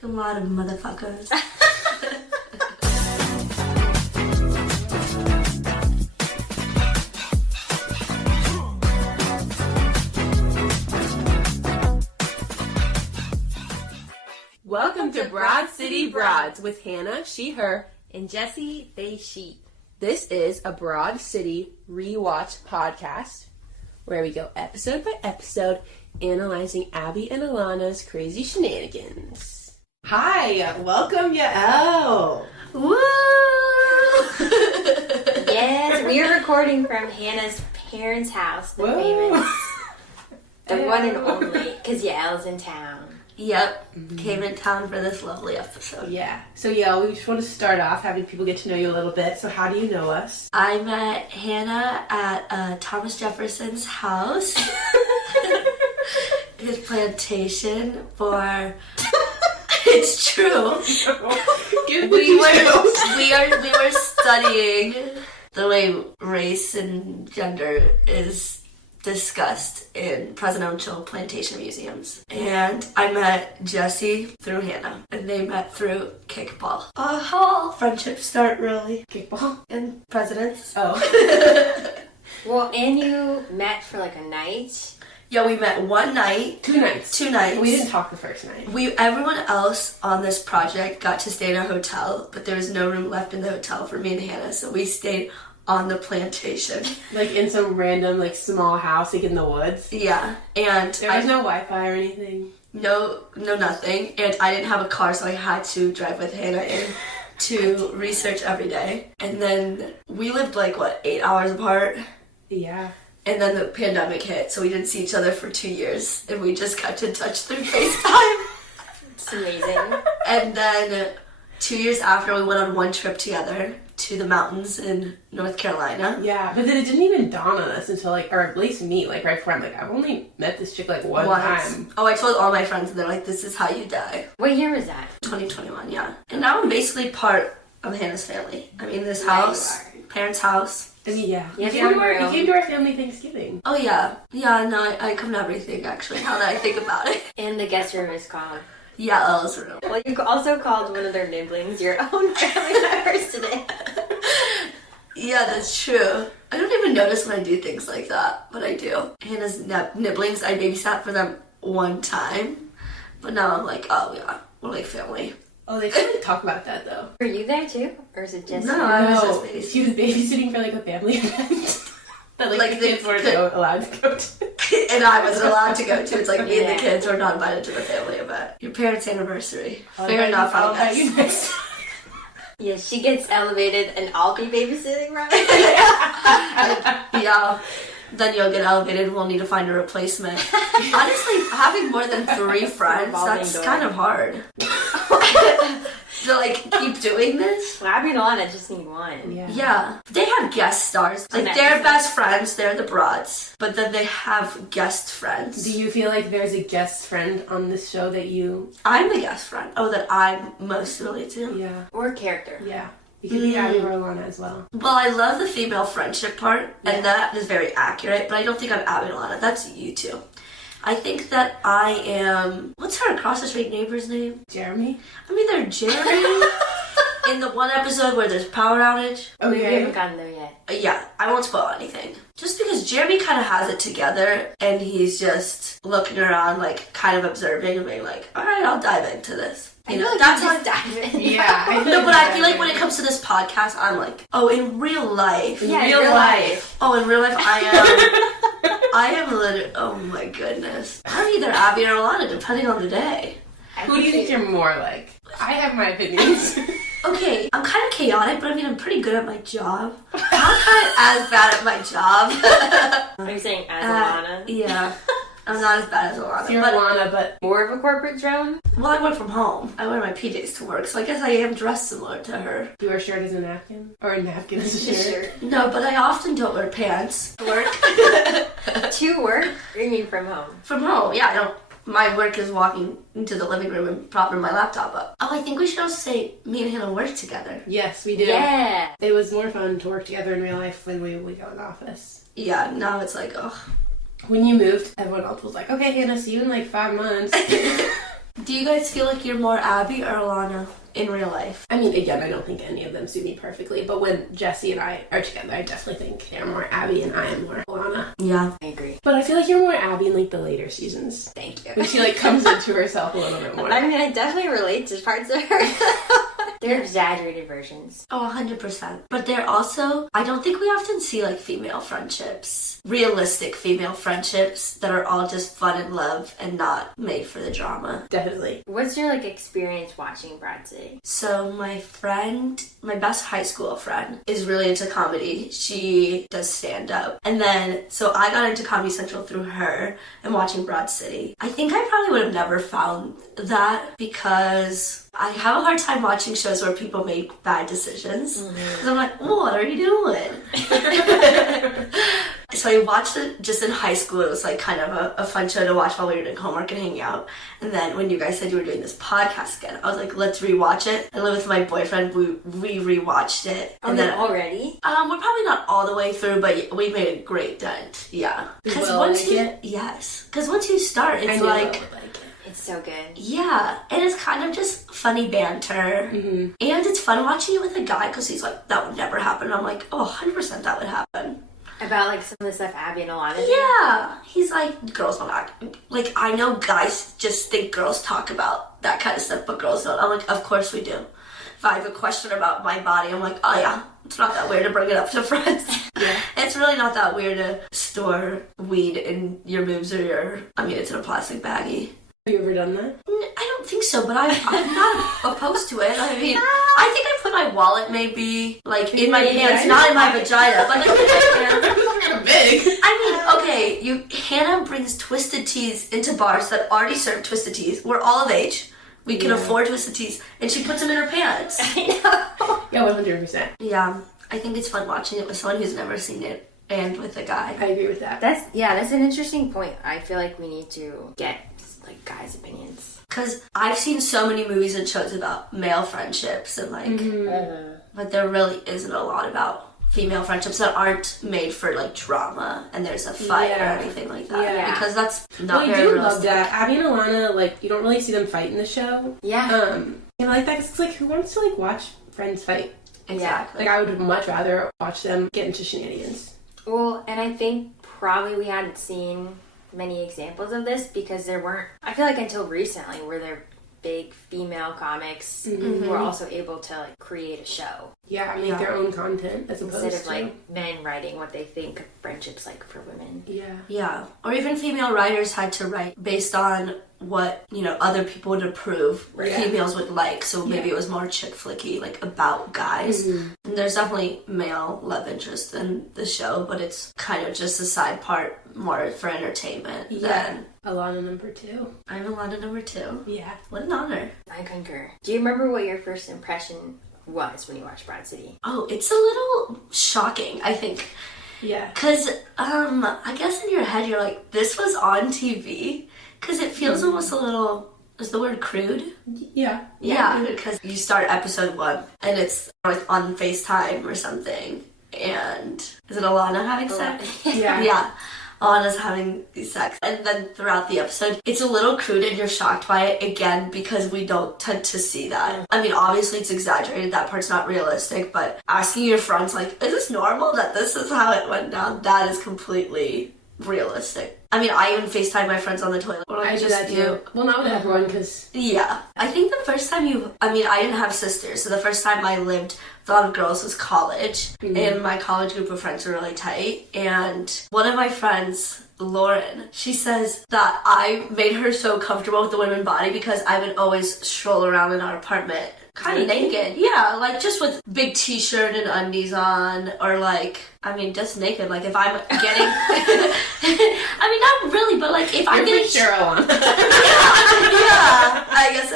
Come on, motherfuckers. Welcome to Broad City Broads with Hannah, she, her, and Jessie, they, she. This is a Broad City rewatch podcast where we go episode by episode analyzing Abbi and Ilana's crazy shenanigans. Hi, welcome Yael. Woo! Yes, we are recording from Hannah's parents' house, the famous, the one and only, because Yael's in town. Yep, came in town for this lovely episode. Yeah. So Yael, we just want to start off having people get to know you a little bit. So how do you know us? I met Hannah at Thomas Jefferson's house. His plantation for... It's true. We were studying the way race and gender is discussed in presidential plantation museums. And I met Jessie through Hannah, and they met through kickball. How friendships start, really. Kickball? And presidents. Oh. Well, and you met for like a night? Yeah, we met one night. 2 nights. 2 nights. We didn't talk the first night. Everyone else on this project got to stay in a hotel, but there was no room left in the hotel for me and Hannah, so we stayed on the plantation. Like in some random, like, small house, like in the woods? Yeah, and... There was no Wi-Fi or anything? No, nothing. And I didn't have a car, so I had to drive with Hannah in to research every day. And then we lived, 8 hours apart? Yeah. And then the pandemic hit, so we didn't see each other for 2 years, and we just kept in touch through FaceTime. It's amazing. And then 2 years after, we went on one trip together to the mountains in North Carolina. Yeah, but then it didn't even dawn on us until, or at least me, right before I'm I've only met this chick, one time. Oh, I told all my friends, and they're like, this is how you die. What year was that? 2021, yeah. And now I'm basically part of Hannah's family. I mean, this house, parents' house. I mean, yeah. You You came to our family Thanksgiving. Oh, yeah. Yeah, no, I come to everything, actually, now that I think about it. And the guest room is called... Yael's room. Well, you also called one of their nibblings your own family members today. Yeah, that's true. I don't even notice when I do things like that, but I do. Hannah's nibblings, I babysat for them one time, but now I'm like, oh yeah, we're like family. Oh, they didn't talk about that, though. Were you there, too? Or is it just... No, I was just babysitting. She was babysitting for, a family event. That, the kids weren't allowed to go to. And I wasn't allowed to go to. It's like me and the kids were not invited to the family event. Your parents' anniversary. Fair enough, I guess. Yeah, she gets elevated and I'll be babysitting, right? Yeah. Then you'll get elevated and we'll need to find a replacement. Honestly, having more than 3 friends, that's kind of hard. To keep doing this? Well, Abbi and Ilana just need one. Yeah. They have guest stars. They're best friends, they're the broads. But then they have guest friends. Do you feel like there's a guest friend on this show that you... I'm the guest friend. Oh, that I'm most related to? Yeah. Or character. Yeah. You could be Abbi or Ilana as well. Well, I love the female friendship part, and that is very accurate, but I don't think I'm Abbi and Ilana. That's you two. I think that I am... What's her across the street neighbor's name? Jeremy? I'm either Jeremy in the one episode where there's power outage. Oh, we haven't gotten there yet. Yeah, I won't spoil anything. Just because Jeremy kind of has it together, and he's just looking around, kind of observing and being like, alright, I'll dive into this. That's how I dive in. Yeah. No, but I feel like when it comes to this podcast, I'm like, oh, in real life. Yeah, in real life. Oh, in real life, I am literally, oh my goodness. I'm either Abbi or Ilana, depending on the day. Who do you think you're more like? I have my opinions. Okay, I'm kind of chaotic, but I'm pretty good at my job. I'm not kind of as bad at my job. Are you saying as Ilana? Yeah. I'm not as bad as Ilana. You're Ilana, but... More of a corporate drone? Well, I work from home. I wear my PJs to work, so I guess I am dressed similar to her. Do you wear a shirt as a napkin? Or a napkin as a shirt? No, but I often don't wear pants to work. To work? Or you mean from home? From home, yeah. I don't... My work is walking into the living room and propping my laptop up. Oh, I think we should also say me and Hannah work together. Yes, we do. Yeah. It was more fun to work together in real life when we go in the office. Yeah, now it's like, ugh. When you moved, everyone else was like, okay, Hannah, see you in 5 months. Do you guys feel like you're more Abbi or Ilana in real life? I mean, again, I don't think any of them suit me perfectly, but when Jesse and I are together, I definitely think they're more Abbi and I am more Ilana. Yeah. I agree. But I feel like you're more Abbi in, like, the later seasons. Thank you. When she, like, comes into herself a little bit more. I mean, I definitely relate to parts of her. They're exaggerated versions. Oh, 100%. But they're also, I don't think we often see, like, female friendships. Realistic female friendships that are all just fun and love and not made for the drama. Definitely. What's your, like, experience watching Broad City? So my best high school friend is really into comedy. She does stand-up. And then, so I got into Comedy Central through her and watching Broad City. I think I probably would have never found that because I have a hard time watching shows where people make bad decisions. Because I'm like, what are you doing? So I watched it just in high school. It was like kind of a fun show to watch while we were doing homework and hanging out. And then when you guys said you were doing this podcast again, I was like, let's rewatch it. And with my boyfriend, we rewatched it. Oh, and then already? we're probably not all the way through, but we made a great dent. Yeah. Because once you start, it's like. It's so good. Yeah, and it's kind of just funny banter. And it's fun watching it with a guy because he's like, that would never happen. And I'm like, oh, 100% that would happen. About, like, some of the stuff Abbi and Ilana did? Yeah. He's like, girls don't act. Like, I know guys just think girls talk about that kind of stuff, but girls don't. I'm like, of course we do. If I have a question about my body, I'm like, oh yeah, it's not that weird to bring it up to friends. Yeah. It's really not that weird to store weed in your boobs or it's in a plastic baggie. Have you ever done that? I don't think so, but I'm not opposed to it. I mean, I think I put my wallet maybe, like, in my pants, not in my vagina, but like in my pants. Big. I mean, okay, Hannah brings Twisted Teas into bars that already serve Twisted Teas. We're all of age. We can afford Twisted Teas, and she puts them in her pants. I know. Yeah, 100%. Yeah, I think it's fun watching it with someone who's never seen it and with a guy. I agree with that. That's an interesting point. I feel like we need to get, like, guys' opinions. Because I've seen so many movies and shows about male friendships and, like, but there really isn't a lot about female friendships that aren't made for, like, drama and there's a fight or anything like that. Yeah. Because that's not very realistic. I do love that. Abbi and Ilana, like, you don't really see them fight in the show. Yeah. And I like that 'cause it's like, who wants to, like, watch friends fight? Exactly. Like, I would much rather watch them get into shenanigans. Well, and I think probably we hadn't seen many examples of this because there weren't, I feel like until recently, were there big female comics who were also able to, like, create a show. Yeah, make their own content as opposed instead of like men writing what they think friendship's like for women. Yeah. Or even female writers had to write based on what, other people would approve females would like. So maybe it was more chick flicky, like about guys. And there's definitely male love interest in the show, but it's kind of just a side part more for entertainment than Ilana number 2. I'm Ilana number 2. Yeah. What an honor. I concur. Do you remember what your first impression was when you watched Broad City? Oh, it's a little shocking, I think. Yeah. Because, I guess in your head you're like, this was on TV? Because it feels almost a little, is the word crude? Yeah. Yeah, because you start episode 1 and it's like on FaceTime or something. And is it Ilana having sex? Yeah. Yeah. Ilana's having sex. And then throughout the episode, it's a little crude and you're shocked by it again because we don't tend to see that. I mean, obviously it's exaggerated. That part's not realistic. But asking your friends, like, is this normal that this is how it went down? That is completely realistic. I mean, I even FaceTime my friends on the toilet. I do that too. Well, not with everyone, because... Yeah. I think the first time I didn't have sisters, so the first time I lived with a lot of girls was college, and my college group of friends were really tight, and one of my friends, Lauren, she says that I made her so comfortable with the women body because I would always stroll around in our apartment kind of naked. Yeah, like just with big t-shirt and undies on, or like, just naked. Like if I'm getting, not really, but like if I'm getting Cheryl on. yeah, I guess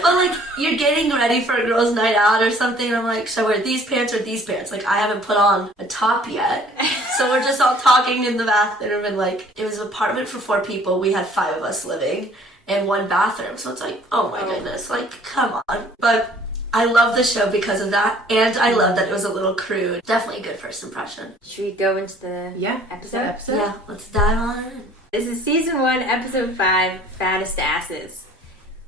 but like you're getting ready for a girls' night out or something, and I'm like, should I wear these pants or these pants? Like I haven't put on a top yet, so we're just all talking in the bathroom, and like it was an apartment for 4 people. We had 5 of us living. And 1 bathroom, so it's like, oh my goodness, like, come on. But I love the show because of that, and I love that it was a little crude. Definitely a good first impression. Should we go into the episode? Yeah, let's dive on in. This is season 1, episode 5, Fattest Asses.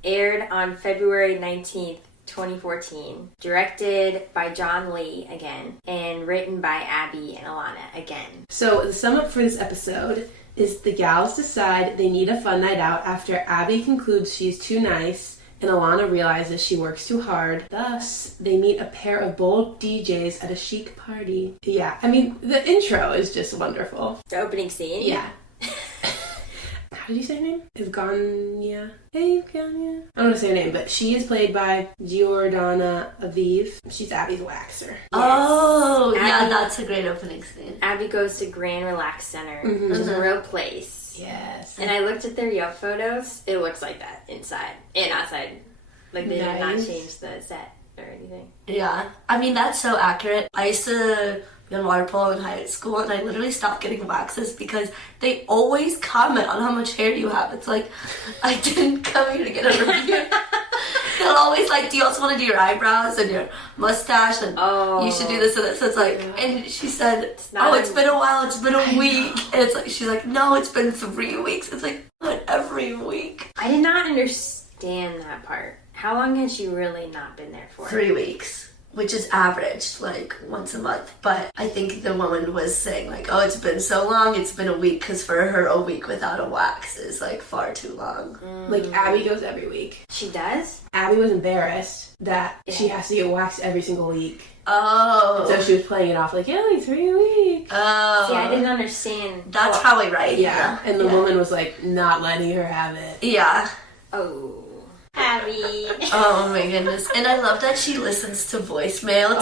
Aired on February 19th, 2014. Directed by John Lee again. And written by Abbi and Ilana again. So the sum up for this episode is the gals decide they need a fun night out after Abbi concludes she's too nice and Ilana realizes she works too hard. Thus, they meet a pair of bold DJs at a chic party. Yeah, I mean, the intro is just wonderful. The opening scene? Yeah. How did you say her name? Evgenia. Hey, Evgenia. I don't know how to say her name, but she is played by Giordana Aviv. She's Abby's waxer. Oh, Yes. yeah, Abbi- that's a great opening scene. Abbi goes to Grand Relax Center, which is a real place. Yes. And I looked at their Yelp photos. It looks like that inside and outside. Like they did not Nice. change the set or anything. Yeah, I mean, that's so accurate. I used to be on water polo in high school, and I literally stopped getting waxes because they always comment on how much hair you have. It's like, I didn't come here to get a review. They'll always like, do you also want to do your eyebrows and your mustache? And you should do this and this. So it's like, and she said, it's been a while, it's been a week. And it's like, she's like, no, it's been 3 weeks. It's like, not every week. I did not understand that part. How long has she really not been there for? 3 weeks, which is average, like once a month. But I think the woman was saying like, oh, it's been so long, it's been a week, because for her, a week without a wax is like far too long. Like, Abbi goes every week. She does? Abbi was embarrassed that she has to get waxed every single week. Oh. So she was playing it off like, yeah, like 3 weeks. Oh. See, I didn't understand. That's probably right. Yeah. And the woman was like, not letting her have it. Yeah. Oh. Abbi. Oh my goodness. And I love that she listens to voicemail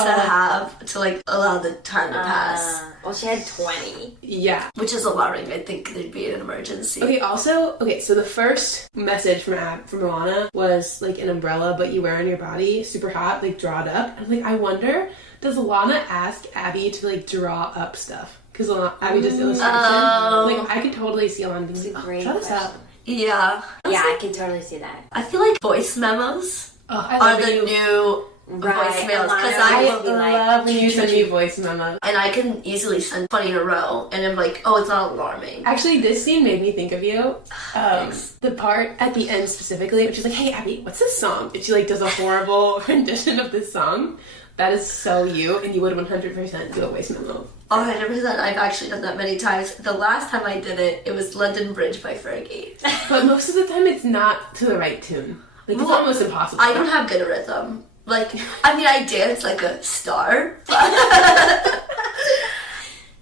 to like allow the time to pass. Well, she had 20. Yeah. Which is alarming. I think there'd be an emergency. Okay, so the first message from Ilana was like an umbrella, but you wear on your body, super hot, like draw it up. And like, I wonder, does Ilana ask Abbi to like draw up stuff? Because Abbi does illustration. Like, I could totally see Ilana being like, draw this up. Yeah. Yeah, I can totally see that. I feel like voice memos are the new voicemails, because I would be like, love when you send me voice memos. and I can easily send 20 in a row, and I'm like, oh, it's not alarming. Actually, this scene made me think of you. The part at the end specifically, which is like, hey, Abbi, what's this song? And she like does a horrible rendition of this song. That is so you, and you would 100% do a voice memo. 100%. I've actually done that many times. The last time I did it, it was London Bridge by Fergie. But most of the time, it's not to the right tune. Like, it's almost impossible. I don't have good rhythm. Like, I mean, I dance like a star, but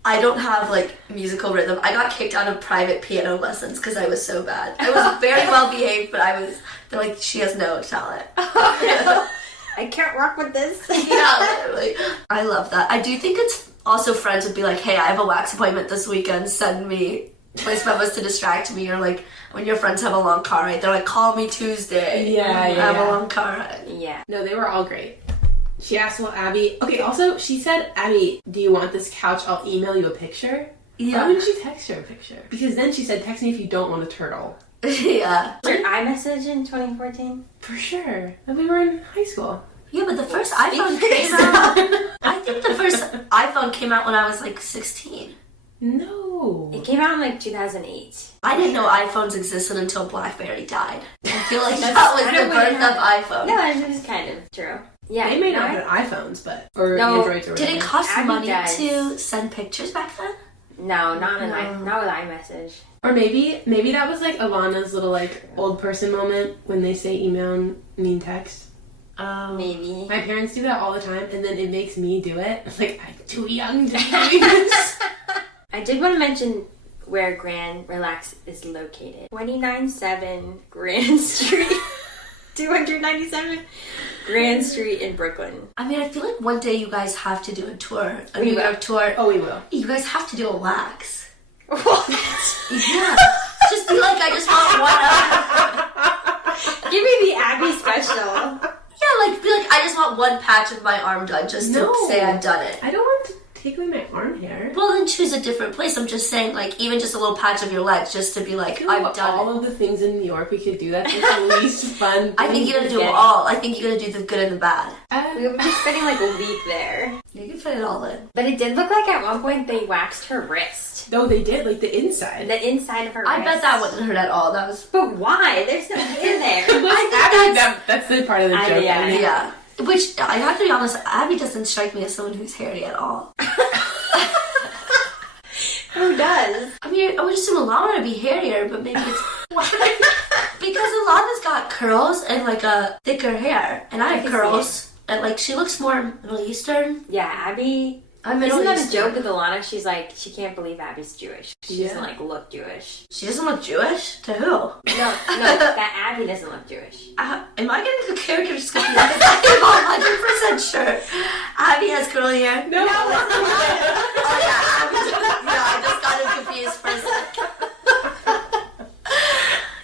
I don't have, like, musical rhythm. I got kicked out of private piano lessons because I was so bad. I was very well behaved, but they're like, she has no talent. I can't rock with this. Yeah, literally. I love that. I do think it's also friends would be like, hey, I have a wax appointment this weekend, send me voice memos to distract me, or like when your friends have a long car ride, they're like, call me Tuesday. I have a long car ride. Yeah. No, they were all great. She asked, well, Abbi... Okay, also, she said, Abbi, do you want this couch? I'll email you a picture. Yeah. Why wouldn't she text her a picture? Because then she said, text me if you don't want a turtle. Yeah. Did iMessage in 2014? For sure. And we were in high school. Yeah, but the first iPhone came out... I think the first iPhone came out when I was like 16. No. It came out in like 2008. I didn't know iPhones existed until BlackBerry died. I feel like that was the birth of iPhone. No, it was kind of true. Yeah, They may not have been iPhones, but... Or No, Androids or whatever. Did it cost Abbi money does. to send pictures back then? No, not with iMessage. Or maybe that was like Ilana's little like old person moment when they say email and mean text. Maybe. My parents do that all the time, and then it makes me do it. Like, I'm too young to be doing this. I did want to mention where Grand Relax is located. 297 Grand Street. 297 Grand Street in Brooklyn. I mean, I feel like one day you guys have to do a tour. A We New will. York tour. Oh, we will. You guys have to do a wax. What? Yeah. Just be like, I just want one. Give me the Abbi special. Yeah, like, be like, I just want one patch of my arm done just to say I've done it. I don't want to take away my arm hair. Well, then choose a different place. I'm just saying, like, even just a little patch of your legs, just to be like, I've done all of the things in New York we could do. That's the least fun. I think you gotta do them all. I think you gotta do the good and the bad. We would be spending like a week there. You can fit it all in. But it did look like at one point they waxed her wrist. No, they did, like the inside. The inside of her wrist. I bet that wouldn't hurt at all. That was. But why? There's no hair there. I think that's the part of the joke. Yeah. Which, I have to be honest, Abby doesn't strike me as someone who's hairy at all. Who does? I mean, I would assume Ilana would be hairier, but maybe it's... because Ilana's got curls and, like, a thicker hair. And I have curls. And, like, she looks more Middle Eastern. Yeah, Abby... I'm Isn't that a joke with Ilana? She's like, she can't believe Abby's Jewish. She doesn't, like, look Jewish. She doesn't look Jewish? To who? No, that Abby doesn't look Jewish. Am I getting the character discussion? I'm 100% sure. Abby has curly hair. No. Oh, yeah, Abby does. Yeah, I just got confused for a second.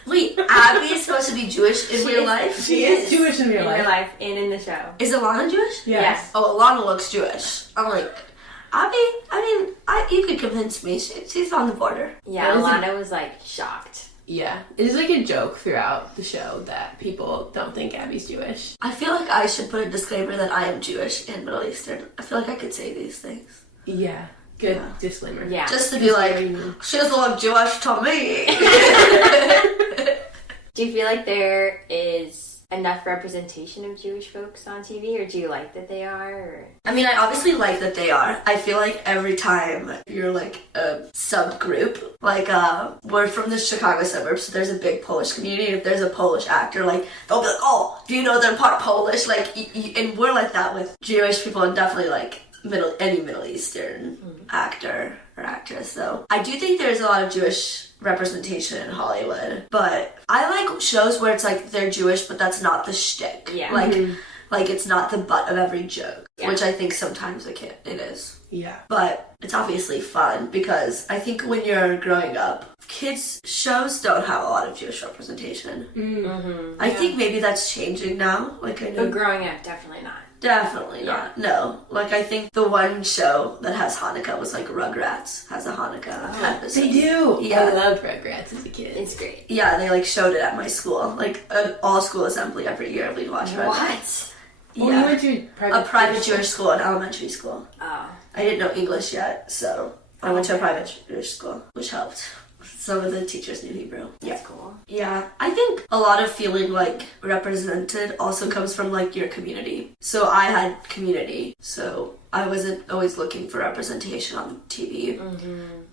Wait, Abby is supposed to be Jewish in real life? She is Jewish in real life. And in the show. Is Ilana Jewish? Yes. Oh, Ilana looks Jewish. I'm like, Abby, you could convince me. She's on the border. Yeah, Ilana was like shocked. Yeah. It is like a joke throughout the show that people don't think Abby's Jewish. I feel like I should put a disclaimer that I am Jewish and Middle Eastern. I feel like I could say these things. Yeah. Good disclaimer. Yeah. Just to be like, she doesn't look Jewish to me. Do you feel like there is enough representation of Jewish folks on TV, or do you like that they are? Or? I mean, I obviously like that they are. I feel like every time you're like a subgroup, like we're from the Chicago suburbs, so there's a big Polish community. If there's a Polish actor, like they'll be like, oh, do you know they're part Polish? Like, and we're like that with Jewish people, and definitely like any Middle Eastern actor or actress. So I do think there's a lot of Jewish representation in Hollywood, but I like shows where it's like they're Jewish, but that's not the shtick. Yeah. Like it's not the butt of every joke, which I think sometimes it is. Yeah. But it's obviously fun because I think when you're growing up, kids' shows don't have a lot of Jewish representation. Mm-hmm. I think maybe that's changing now. Like I know. But growing up, definitely not. Definitely not. No. Like, I think the one show that has Hanukkah was, like, Rugrats has a Hanukkah episode. They do! Yeah. I loved Rugrats as a kid. It's great. Yeah, they, like, showed it at my school. Like, an all-school assembly every year we'd watch Rugrats. What? Yeah. Yeah. You went to a private Jewish school, an elementary school. Oh. I didn't know English yet, so I went to a private Jewish school, which helped. Some of the teachers knew Hebrew. That's cool. Yeah. I think a lot of feeling, like, represented also comes from, like, your community. So I had community, so I wasn't always looking for representation on TV.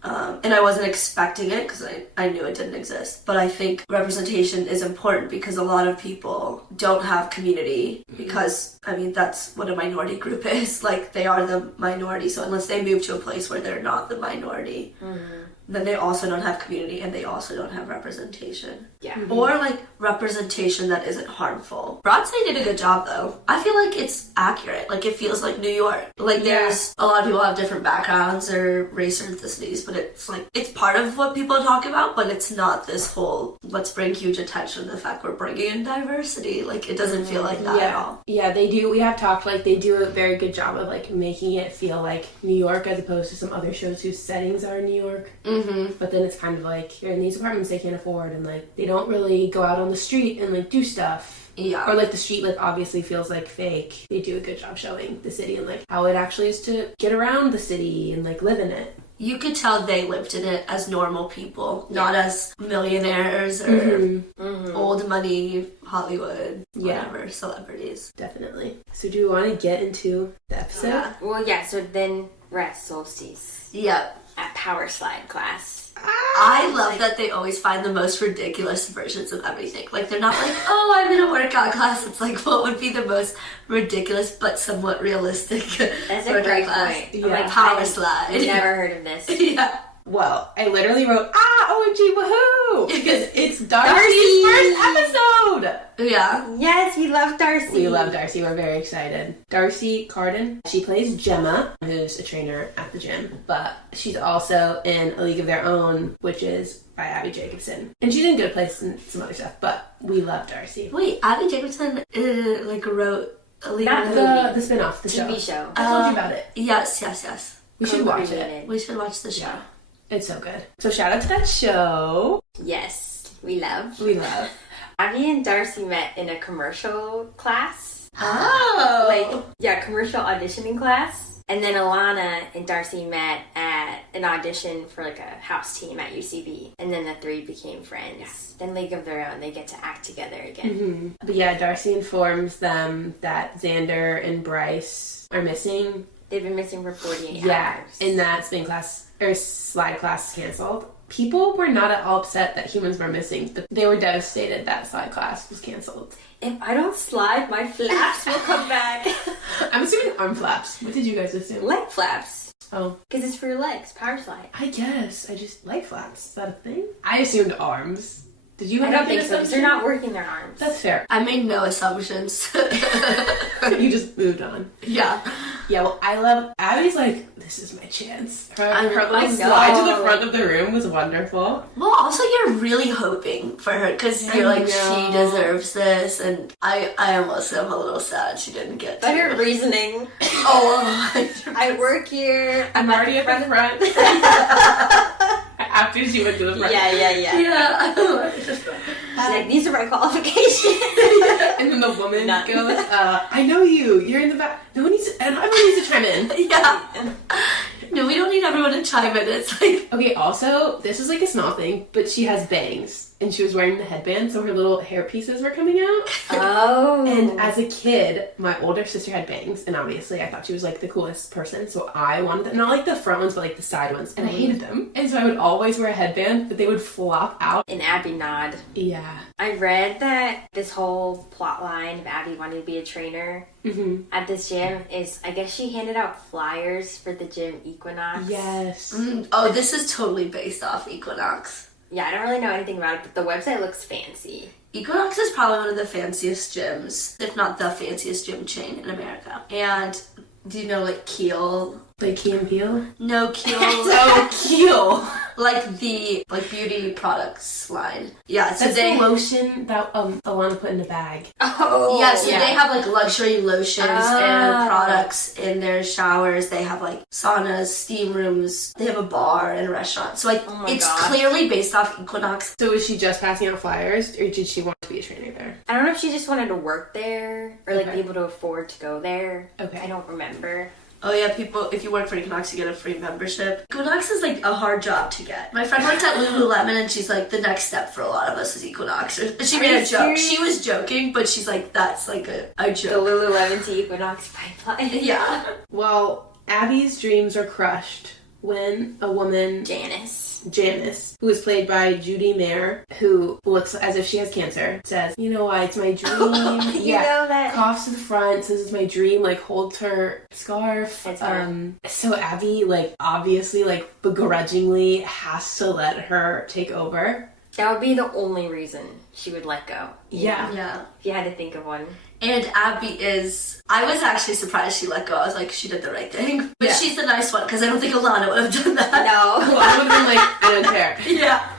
And I wasn't expecting it because I knew it didn't exist. But I think representation is important because a lot of people don't have community because, I mean, that's what a minority group is. Like, they are the minority. So unless they move to a place where they're not the minority, then they also don't have community and they also don't have representation. Yeah. Or, like, representation that isn't harmful. Broadside did a good job, though. I feel like it's accurate. Like, it feels like New York. Like, there's a lot of people have different backgrounds or race or ethnicities, but it's, like, it's part of what people talk about, but it's not this whole, let's bring huge attention to the fact we're bringing in diversity. Like, it doesn't feel like that at all. Yeah, they do. We have talked, like, they do a very good job of, like, making it feel like New York as opposed to some other shows whose settings are in New York. But then it's kind of like, you're in these apartments they can't afford, and, like, they don't really go out on the street and, like, do stuff. Yeah. Or, like, the street, like, obviously feels, like, fake. They do a good job showing the city and, like, how it actually is to get around the city and, like, live in it. You could tell they lived in it as normal people, not as millionaires or old money Hollywood, whatever, celebrities. Definitely. So do we want to get into the episode? Yeah. Well, yeah, so then we're at Solstice. Yep. At Power Slide class. I love that they always find the most ridiculous versions of everything. Like, they're not like, oh, I'm in a workout class. It's like, what would be the most ridiculous but somewhat realistic That's a great class? point. Yeah. Like, Power slide. I've never heard of this. Yeah. Well, I literally wrote, OMG, woohoo! Because it's Darcy's first episode! Yeah. Yes, we love Darcy. We love Darcy. We're very excited. Darcy Carden, she plays Gemma, who's a trainer at the gym, but she's also in A League of Their Own, which is by Abbi Jacobson. And she's in Good Place and some other stuff, but we love Darcy. Wait, Abbi Jacobson, like, wrote A League Not of the Their Own. The spin-off, the TV show. I told you about it. Yes. We should watch it. We should watch the show. Yeah. It's so good. So shout out to that show. Yes, we love. Abby and Darcy met in a commercial class. Oh! Commercial auditioning class. And then Ilana and Darcy met at an audition for like a house team at UCB. And then the three became friends. Yeah. Then League of Their Own, they get to act together again. Mm-hmm. But yeah, Darcy informs them that Xander and Bryce are missing. They've been missing for 48 hours. Yeah, and that spin class, or slide class is canceled. People were not at all upset that humans were missing, but they were devastated that slide class was canceled. If I don't slide, my flaps will come back. I'm assuming arm flaps. What did you guys assume? Leg flaps. Oh. Because it's for your legs. Power slide. I guess. I just... Leg flaps. Is that a thing? I assumed arms. Did you? I don't think so, because they're not working their arms. That's fair. I made no assumptions. You just moved on. Yeah. Yeah, well, I love... Abby's like, this is my chance. Her I little slide to the front of the room was wonderful. Well, also, you're really hoping for her, because you're like, she deserves this, and I almost am a little sad she didn't get to. Better reasoning. I work here. I'm already at the front. After she went to the front. Yeah. She's like, these are my qualifications. And then the woman goes, I know you. You're in the back. No one needs to, and everyone needs to chime in. Yeah. No, we don't need everyone to chime in. It's like... Okay, also, this is like a small thing, but she has bangs. And she was wearing the headband, so her little hair pieces were coming out. Oh. And as a kid, my older sister had bangs, and obviously I thought she was like the coolest person, so I wanted them. Not like the front ones, but like the side ones. And I hated them. And so I would always wear a headband, but they would flop out. An Abby nod. Yeah. I read that this whole plot line of Abby wanting to be a trainer at this gym is, I guess she handed out flyers for the gym Equinox. Yes. Oh, this is totally based off Equinox. Yeah, I don't really know anything about it, but the website looks fancy. Equinox is probably one of the fanciest gyms, if not the fanciest gym chain in America. And do you know, like, Keel? Like Key and Peele? No, Keel. Oh, Keel! Like the beauty products line. Yeah, so that's they... the lotion that Ilana put in a bag. Oh! Yeah, so they have, like, luxury lotions and products in their showers. They have, like, saunas, steam rooms. They have a bar and a restaurant. So, like, it's clearly based off Equinox. So was she just passing out flyers, or did she want to be a trainer there? I don't know if she just wanted to work there, or, like, be able to afford to go there. Okay. I don't remember. Oh yeah, people, if you work for Equinox, you get a free membership. Equinox is like a hard job to get. My friend worked at Lululemon and she's like, the next step for a lot of us is Equinox. She made a joke. She was joking, but she's like, that's like a joke. The Lululemon to Equinox pipeline. Yeah. Well, Abby's dreams are crushed when a woman... Janice, who is played by Judy Mayer, who looks as if she has cancer, says, you know why, it's my dream. You know that. Coughs to the front, says it's my dream, like, holds her scarf. It's her. So Abby, like, obviously, like, begrudgingly has to let her take over. That would be the only reason she would let go. Yeah. Yeah. If you had to think of one. And Abby is... I was actually surprised she let go. I was like, she did the right thing. But she's the nice one, because I don't think Ilana would have done that. No. Ilana would have been like, I don't care. Yeah.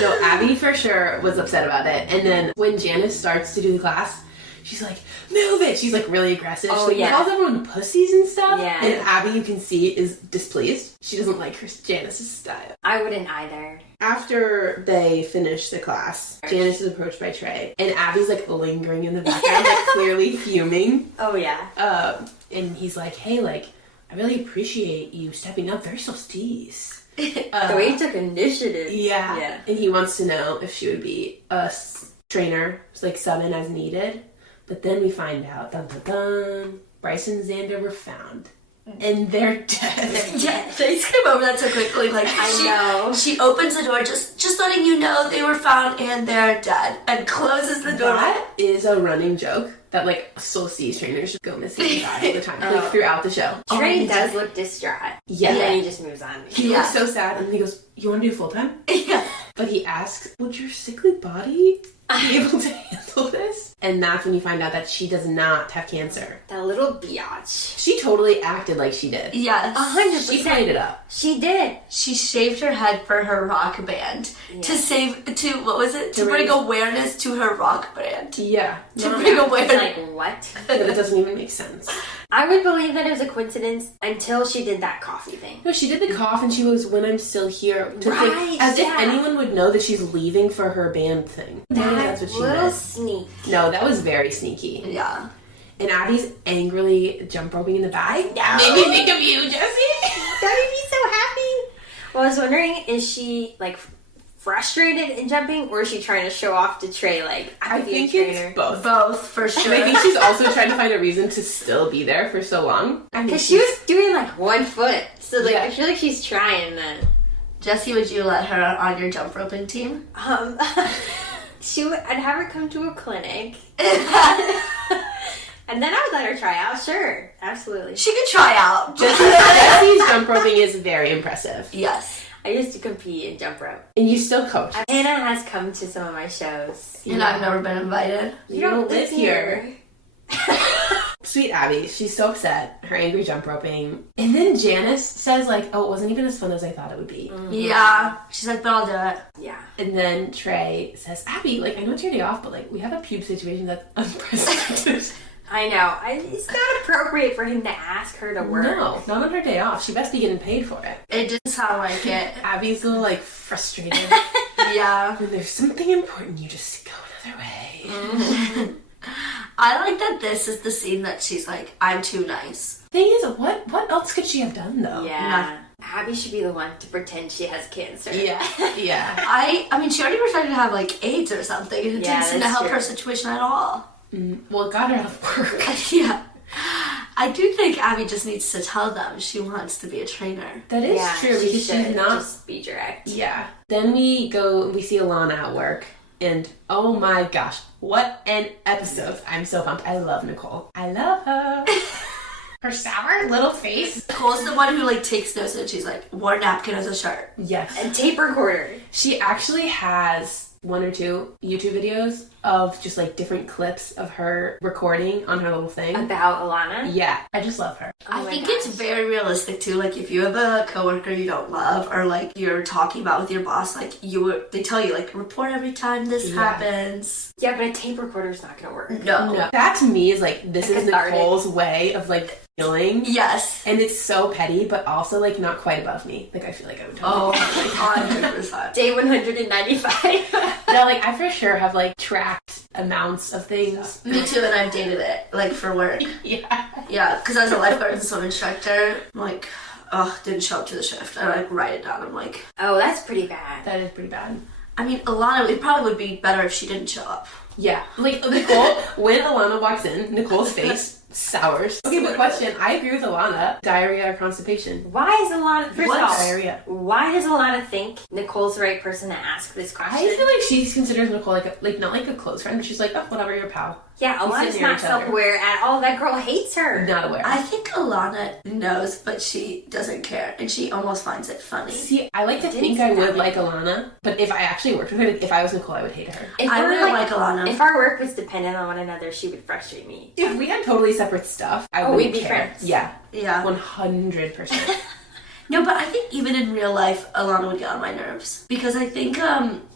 No, Abby for sure was upset about it. And then when Janice starts to do the class, she's like, move it! She's like really aggressive. Oh, she calls everyone pussies and stuff. Yeah. And Abby, you can see, is displeased. She doesn't like Janice's style. I wouldn't either. After they finish the class, Janice is approached by Trey. And Abby's like lingering in the background, like clearly fuming. Oh, yeah. And he's like, hey, like, I really appreciate you stepping up. Very steez. The way he took initiative. Yeah. And he wants to know if she would be a trainer, like sub in as needed. But then we find out, dun dun dun, Bryce and Xander were found. And they're dead. Yeah, they skip over that so quickly. Like, I know. She opens the door, just letting you know they were found and they're dead, and closes the door. That is a running joke that, like, Soul Seas trainers just go missing and die all the time, like, throughout the show. Trey does look distraught. Yeah. And then he just moves on. He looks so sad, and then he goes, you want to do full-time? Yeah. But he asks, would your sickly body be able to handle this? And that's when you find out that she does not have cancer. That little biatch. She totally acted like she did. Yes. 100%. She played it up. She did. She shaved her head for her rock band to bring awareness to her rock band. Yeah. To bring awareness. It's like, what? But it doesn't even make sense. I would believe that it was a coincidence until she did that coffee thing. No, she did the cough and she was when I'm still here. As if anyone would know that she's leaving for her band thing. That's what she little did. sneak. No, that was very sneaky. Yeah. And Abby's angrily jump roping in the back. No. Made me think of you, Jessie. That made me so happy. Well, I was wondering, is she like frustrated in jumping, or is she trying to show off to Trey? Like, I think trainer. it's both. Both, for sure. And I think she's also trying to find a reason to still be there for so long. Because she was doing like 1 foot, so like Yeah. I feel like she's trying then. Jesse, would you let her on your jump roping team? I'd have her come to a clinic. And then I would let her try out. Sure, absolutely. She could try out. Jesse's jump roping is very impressive. Yes. I used to compete in jump rope. And you still coach. Hannah has come to some of my shows. And I've never been invited. You don't live here. Sweet Abby, she's so upset. Her angry jump roping. And then Janice says like, oh, it wasn't even as fun as I thought it would be. Mm-hmm. Yeah. She's like, but I'll do it. Yeah. And then Trey says, Abby, like, I know it's your day off, but like, we have a pube situation that's unprecedented. I know. It's not appropriate for him to ask her to work. No, not on her day off. She best be getting paid for it. It didn't sound like it. Abby's a little like frustrated. Yeah. When there's something important, you just go another way. Mm-hmm. I like that this is the scene that she's like, I'm too nice. Thing is, what else could she have done though? Yeah. Abby should be the one to pretend she has cancer. Yeah. Yeah. I mean, she already pretended to have like AIDS or something. And it didn't seem to help her situation at all. Well, it got her out of work. Yeah. I do think Abby just needs to tell them she wants to be a trainer. That is true because she's not. Just be direct. Yeah. Then we see Ilana at work. And oh my gosh, what an episode. I'm so pumped. I love Nicole. I love her. Her sour little face. Nicole's the one who like takes notes and she's like, wore a napkin as a shirt. Yes. And tape recorder. She actually has 1 or 2 YouTube videos of just like different clips of her recording on her little thing. About Ilana? Yeah. I just love her. I think it's very realistic too. Like if you have a coworker you don't love, or like you're talking about with your boss, like they tell you like report every time this happens. Yeah, but a tape recorder's not gonna work. No. That to me is like this is cathartic. Nicole's way of like feeling. Yes. And it's so petty, but also like not quite above me. Like I feel like I would totally. Oh, 100%. Day 195. No, like I for sure have like tracked amounts of things. Me too, and I've dated it, like for work. Yeah. Yeah, because as a lifeguard and swim instructor, I'm like, didn't show up to the shift. I like write it down. I'm like, Oh, that's pretty bad. That is pretty bad. I mean, Ilana, it probably would be better if she didn't show up. Yeah. Like Nicole, when Ilana walks in, Nicole's face sours. Okay, but question. I agree with Ilana. Diarrhea or constipation? Why is Ilana... First of all, diarrhea? Why does Ilana think Nicole's the right person to ask this question? I feel like she considers Nicole like not like a close friend, but she's like, oh, whatever, you're a pal. Yeah, Ilana's not self-aware at all. That girl hates her. Not aware. I think Ilana knows, but she doesn't care, and she almost finds it funny. See, I like to think I would like Ilana, but if I actually worked with her, if I was Nicole, I would hate her. I wouldn't like Ilana. If our work was dependent on one another, she would frustrate me. If we had totally separate stuff, I wouldn't we'd be care. friends. Yeah. Yeah. 100%. No, but I think even in real life, Ilana would get on my nerves. Because I think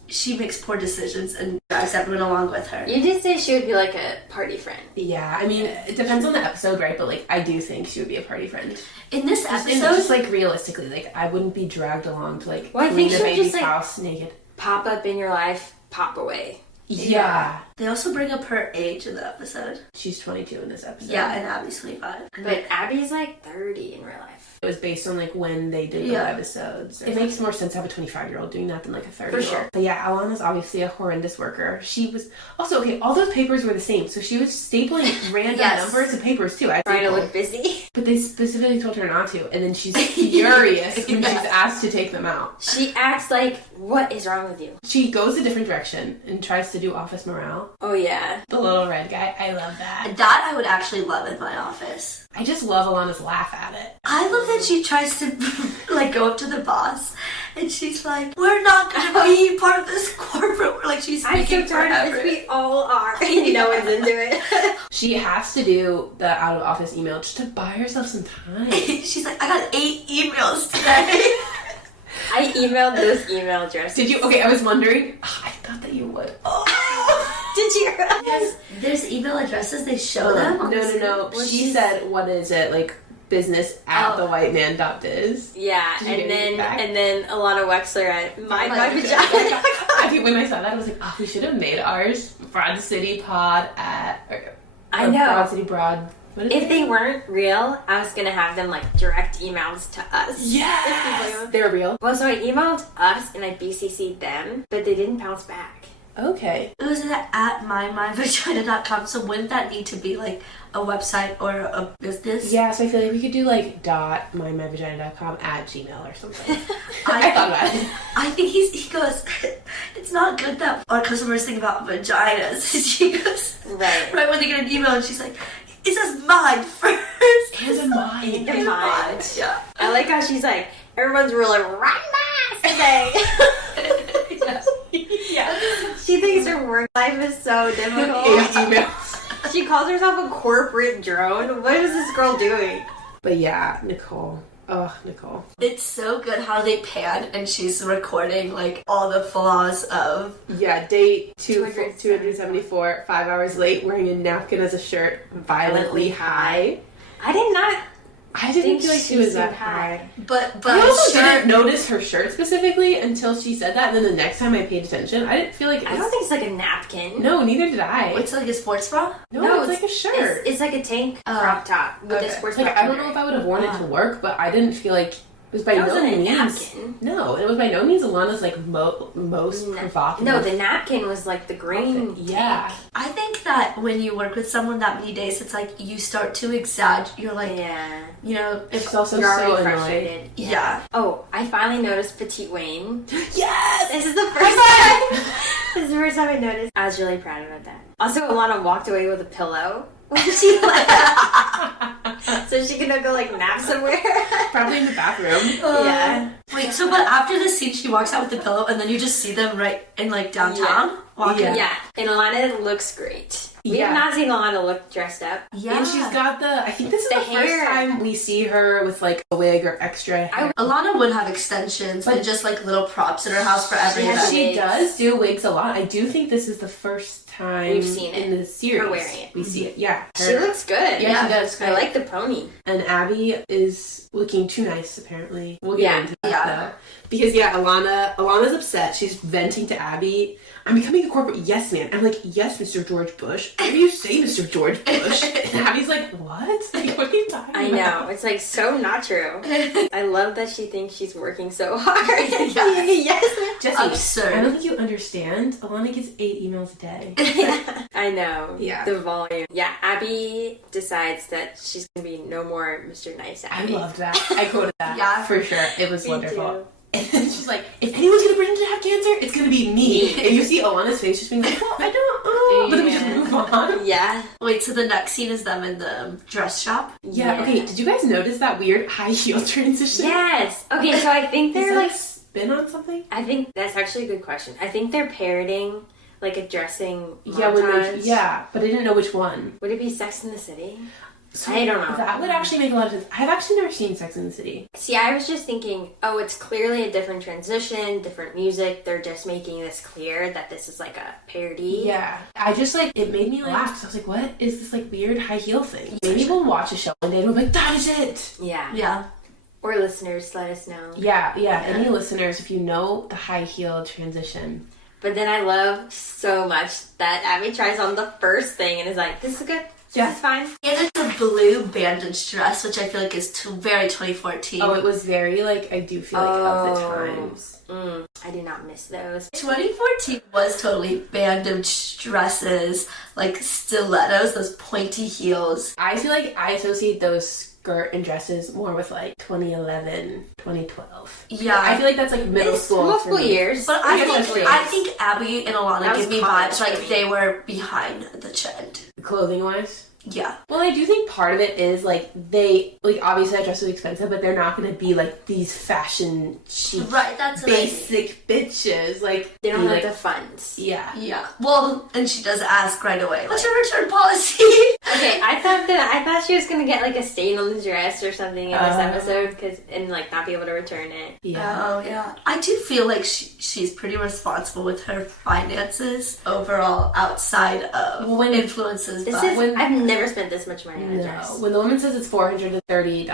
she makes poor decisions and drags everyone along with her. You did say she would be like a party friend. Yeah, I mean, it depends on the episode, right? But like, I do think she would be a party friend. In this episode, just like realistically, like I wouldn't be dragged along to like Well, I clean think the she would baby's just, like, house naked. Pop up in your life, pop away. Yeah. they also bring up her age in the episode. She's 22 in this episode. Yeah, and Abby's 25. But Abby's like 30 in real life. It was based on like when they did the episodes. It makes more sense to have a 25-year-old doing that than like a 30-year-old. For sure. But yeah, Alana's obviously a horrendous worker. She was also okay. All those papers were the same, so she was stapling random numbers of papers too. Trying to look busy. But they specifically told her not to, and then she's furious when she's asked to take them out. She acts like, what is wrong with you? She goes a different direction and tries to do office morale. Oh yeah. The little red guy. I love that. That I would actually love in my office. I just love Alana's laugh at it. I love that she tries to like go up to the boss and she's like, we're not gonna be part of this corporate. Like, she's speaking forever. We all are. No one's into it. She has to do the out of office email just to buy herself some time. She's like, I got 8 emails today. I emailed those email addresses. Did you? Okay, I was wondering. I thought that you would. Did you? Yes. There's email addresses, they show them? No. She said, what is it? Like, business at thewhiteman.biz. Yeah, and then Ilana Wexler at my vagina. I think when I saw that, I was like, oh, we should have made ours Broad City Pod at... I know. Broad City Broad... If they weren't real, I was gonna have them like direct emails to us. Yes! They're real? Well, so I emailed us and I BCC'd them, but they didn't bounce back. Okay. It was at myvagina.com, so wouldn't that need to be like a website or a business? Yeah, so I feel like we could do like .mymyvagina.com at gmail or something. I thought about it. I think he goes, it's not good that our customers think about vaginas. She goes, right when they get an email, and she's like, it says mine first. And mine. And mine. Yeah. I like how she's like, everyone's really right today. Yeah. She thinks her work life is so difficult. 8 emails. She calls herself a corporate drone. What is this girl doing? But yeah, Nicole. Oh, Nicole. It's so good how they pan and she's recording like all the flaws of... Yeah, date 274, 5 hours late, wearing a napkin as a shirt, violently high. I didn't feel like she was that high. But I also didn't notice her shirt specifically until she said that, and then the next time I paid attention, I didn't feel like it was... I don't think it's like a napkin. No, neither did I. It's like a sports bra? No, it's like a shirt. It's like a tank crop top with a sports bra. Like, I don't know if I would have worn it to work, but I didn't feel like... It was by no means. Napkin. No, it was by no means Ilana's like most provocative. No, the napkin was like the green. Yeah, I think that when you work with someone that many days, it's like you start to exaggerate. You're like, you know, it's also you're so already frustrated. Yeah. Oh, I finally noticed Petite Wayne. Yes, this is the first time. This is the first time I noticed. I was really proud about that. Also, Ilana walked away with a pillow. When she left. So she could go like nap somewhere. Probably in the bathroom. Yeah. Wait, so but after the scene she walks out with the pillow and then you just see them right in like downtown walking? Yeah. And Ilana looks great. We have not seen Ilana look dressed up. Yeah. And she's got I think this is the first time we see her with like a wig or extra hair. Ilana would have extensions and just like little props in her house for every event. She does do wigs a lot. I do think this is the first time we've seen it in the series. Her wearing it. We see it, yeah. She looks good. Yeah, she does. I like the pony. And Abbi is looking too nice, apparently. We'll get into that, though. Because, Ilana's upset. She's venting to Abbi. I'm becoming a corporate yes man. I'm like, yes, Mr. George Bush. What do you say, Mr. George Bush? And Abby's like, what? Like, what are you talking about? I know. It's like so not true. I love that she thinks she's working so hard. Yes. Jesse, absurd. I don't think you understand. Ilana gets 8 emails a day. I know. Yeah. The volume. Yeah, Abbi decides that she's going to be no more Mr. Nice Abbi. I loved that. I quoted that. Yeah. For sure. It was wonderful. Too. And then she's like, if anyone's gonna pretend to have cancer, it's gonna be me. And you see Ilana's face just being like, well, I don't, but then we just move on. Yeah. Wait, so the next scene is them in the dress shop? Yeah, okay, did you guys notice that weird high heel transition? Yes. Okay, so I think they're like... spin on something? I think that's actually a good question. I think they're parroting like a dressing montage. But I didn't know which one. Would it be Sex in the City? So I don't know. That would actually make a lot of sense. I've actually never seen Sex in the City. See, I was just thinking, oh, it's clearly a different transition, different music. They're just making this clear that this is like a parody. Yeah. I just it made me laugh because I was like, what is this like weird high heel thing? Maybe we'll watch a show one day and we'll be like, that is it! Yeah. Yeah. Or listeners, let us know. Yeah. Any listeners, if you know the high heel transition. But then I love so much that Abbi tries on the first thing and is like, this is good. Yeah. This is fine. And it's a blue bandage dress, which I feel like is very 2014. Oh, it was very, I do feel like of the times. I do not miss those. 2014 was totally bandage dresses, like stilettos, those pointy heels. I feel like I associate those skirt and dresses more with 2011, 2012. Yeah. I feel like that's middle school. Multiple years. But I think Abbi and Ilana give me vibes like they were behind the trend. Clothing wise? Yeah. Well, I do think part of it is, like, they, like, obviously that dress was expensive, but they're not going to be, like, these fashion chic, Right, that's what basic bitches. Like, They don't have like, the funds. Yeah. Yeah. Well, and she does ask right away, what's your return policy? Okay, I thought she was gonna get like a stain on the dress or something in this episode, and like not be able to return it. Yeah. Oh, yeah. I do feel like she's pretty responsible with her finances overall outside of influences. I've never spent this much money on a dress. When the woman says it's $438,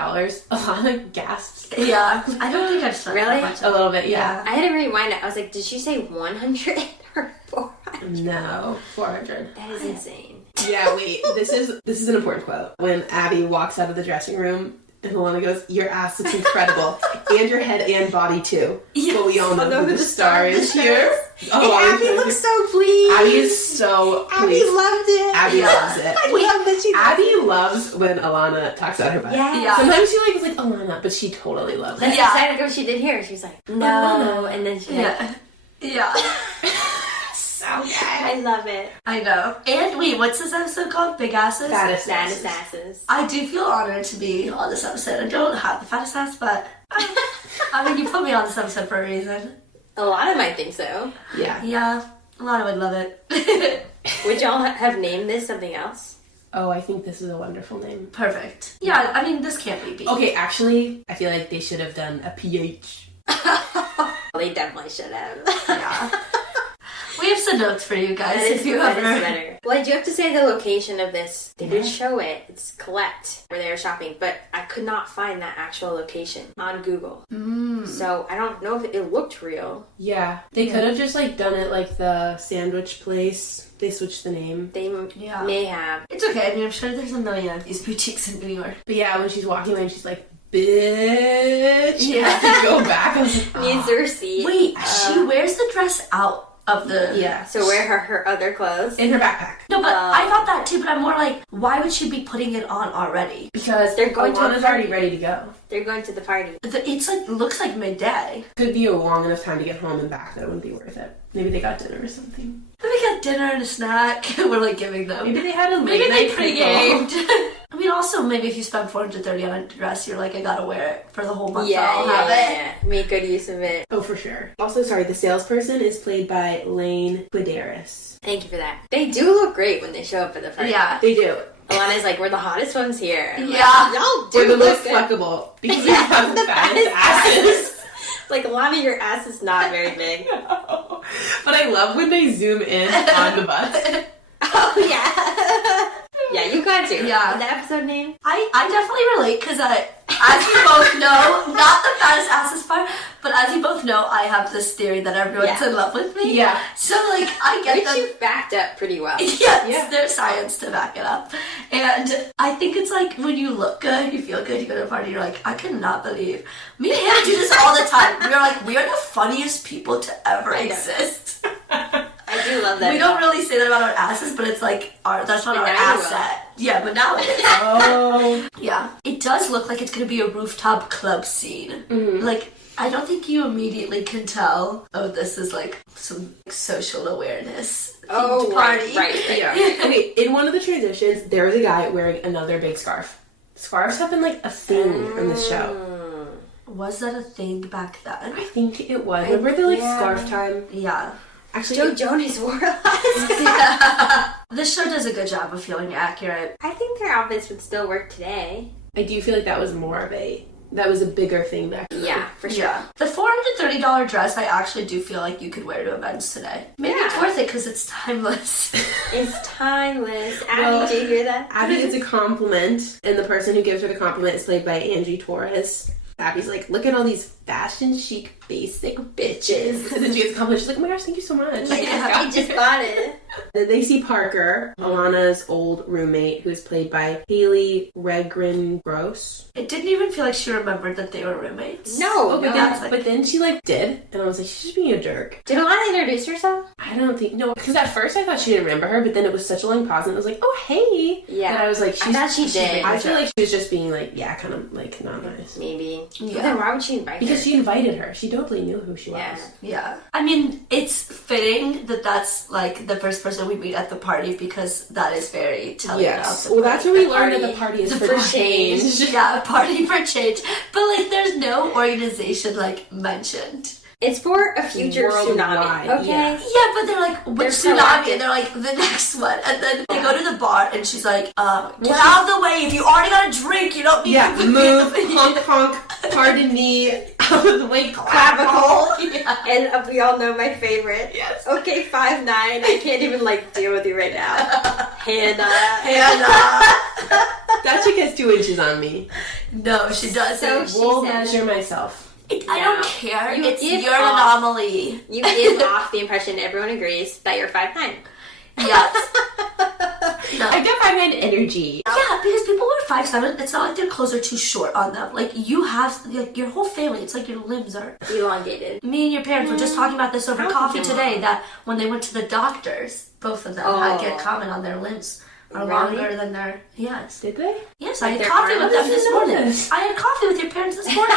Ilana gasps. Yeah. I don't think I've spent Really? that much. A little bit, yeah. I had to rewind it. I was like, did she say 100 or 400? No, 400. That is insane. Yeah, wait. This is an important quote. When Abbi walks out of the dressing room, and Ilana goes, "Your ass looks incredible, and your head and body too." Yes. But we all know who the star is here. Oh, Abbi looks so pleased. Abbi is so pleased. Abbi loved it. Abbi loves it. I love that she Abbi loves when Ilana talks out her butt. Yeah. Sometimes she is like Ilana, but she totally loves it. That's exactly what she did here. She was like, no, and then she Yeah. so good. I love it. I know. And wait, what's this episode called? Big Asses? Fattest Fattest Asses. I do feel honored to be on this episode. I don't have the fattest ass, but I mean, you put me on this episode for a reason. A lot of might think so. Yeah. Yeah, a lot of would love it. Would y'all have named this something else? Oh, I think this is a wonderful name. Perfect. Yeah, I mean, this can't be beat. Okay, actually, I feel like they should have done a PH. They definitely should have. Yeah. We have some notes for you guys That if is, you that ever. is better. Well, I do have to say the location of this. They did show it. It's Colette, where they were shopping, but I could not find that actual location on Google. So I don't know if it looked real. Yeah. They could have just, like, done it like the sandwich place. They switched the name. They may have. It's okay. I mean, I'm sure there's a million of these boutiques in New York. But yeah, when she's walking away and she's like, bitch. Yeah. To go back. I was like, Needs a receipt. Wait, she wears the dress out of the... Yeah. So wear her other clothes. In her backpack. No, but I thought that too, but I'm more like, why would she be putting it on already? Because They're going to Ilana's already ready to go. They're going to the party. It's like, looks like midday. Could be a long enough time to get home and back that it wouldn't be worth it. Maybe they got dinner or something. Maybe we got dinner and a snack. We're like giving them. Maybe they had a Maybe late they night pre-gamed. football. I mean, also, maybe if you spend $430 on a dress, you're like, I gotta wear it for the whole month. Yeah, I'll have it. yeah. Make good use of it. Oh, for sure. Also, sorry, the salesperson is played by Lane Quideris. Thank you for that. They do look great when they show up at the party. Yeah. They do. Alana's like, we're the hottest ones here. And Yeah. y'all We're do the most look good. flexible. Because we have the fattest asses. Like, Alana, your ass is not very big. But I love when they zoom in on the bus. Oh, yeah. Yeah, you got to. Yeah. The episode name? I definitely relate because as you both know, not the fattest asses part, but as you both know, I have this theory that everyone's in love with me. Yeah. So like I get Which them. you backed up pretty well. Yes, there's science to back it up. And I think it's like when you look good, you feel good, you go to a party, you're like, I cannot believe. Me and Hannah do this all the time. We're like, we are the funniest people to ever exist. I do love that. We don't really say that about our asses, but it's like that's not But our now you will. asset. Yeah, but now it is. Oh. Yeah. It does look like it's gonna be a rooftop club scene. Like, I don't think you immediately can tell, oh, this is like some social awareness themed party. Right. Yeah. Okay, in one of the transitions, there was a guy wearing another big scarf. Scarves have been like a thing on this show. Was that a thing back then? I think it was. Remember the like scarf time? Yeah. Actually, Joe Jonas wore a lot of scarves. This show does a good job of feeling accurate. I think their outfits would still work today. I do feel like that was a bigger thing back then. Yeah, for sure. Yeah. The $430 dress, I actually do feel like you could wear to events today. Maybe it's worth it because it's timeless. It's timeless. Abby, Well, did you hear that? Abby gets a compliment, and the person who gives her the compliment is played by Angie Torres. Abby's like, look at all these fashion chic basic bitches. And then she gets a compliment. She's like, oh my gosh, thank you so much. I just bought it. Then they see Parker, Alana's old roommate, who's played by Haley Regrin Gross. It didn't even feel like she remembered that they were roommates. No, But then she like did, and I was like, she's just being a jerk. Did Alana introduce herself? I don't think, no, because at first I thought she didn't remember her, but then it was such a long pause, and it was like, oh hey. Yeah. And I was like, I thought she did. I feel like she was just being like, yeah, kind of like not nice. Maybe. Yeah. But then why would she invite Because her? she invited her. She presumably knew who she was. Yeah. I mean, it's fitting that that's like the first person we meet at the party because that is very telling about the Well, that's when we learned party. that the party is for change. Yeah, a party for change. But like, there's no organization like mentioned. It's for a future Worldwide, tsunami, okay? Yeah, but they're like, which They're tsunami? proactive. And they're like, the next one. And then they go to the bar, and she's like, get out of the way. If you already got a drink, you don't need to Move, honk, honk, pardon me, out of the way, clavicle. And we all know my favorite. Yes. Okay, 5'9". I can't even like deal with you right now. Hannah. That chick has 2 inches on me. No, she doesn't. So We'll said. measure myself. I don't care. It's give your off- anomaly. You give off the impression everyone agrees that you're 5'9". Yes. No. I get 5'9" energy. Yeah, because people who are 5'7", it's not like their clothes are too short on them. Like, you have, like, your whole family, it's like your limbs are... Elongated. Me and your parents were just talking about this over How coffee could you today, not? that when they went to the doctors, both of them had to get comment on their limbs are Really? longer than their... Yes. Did they? Yes, Like I had their coffee with arms? them I this didn't know morning. this. I had coffee with your parents this morning.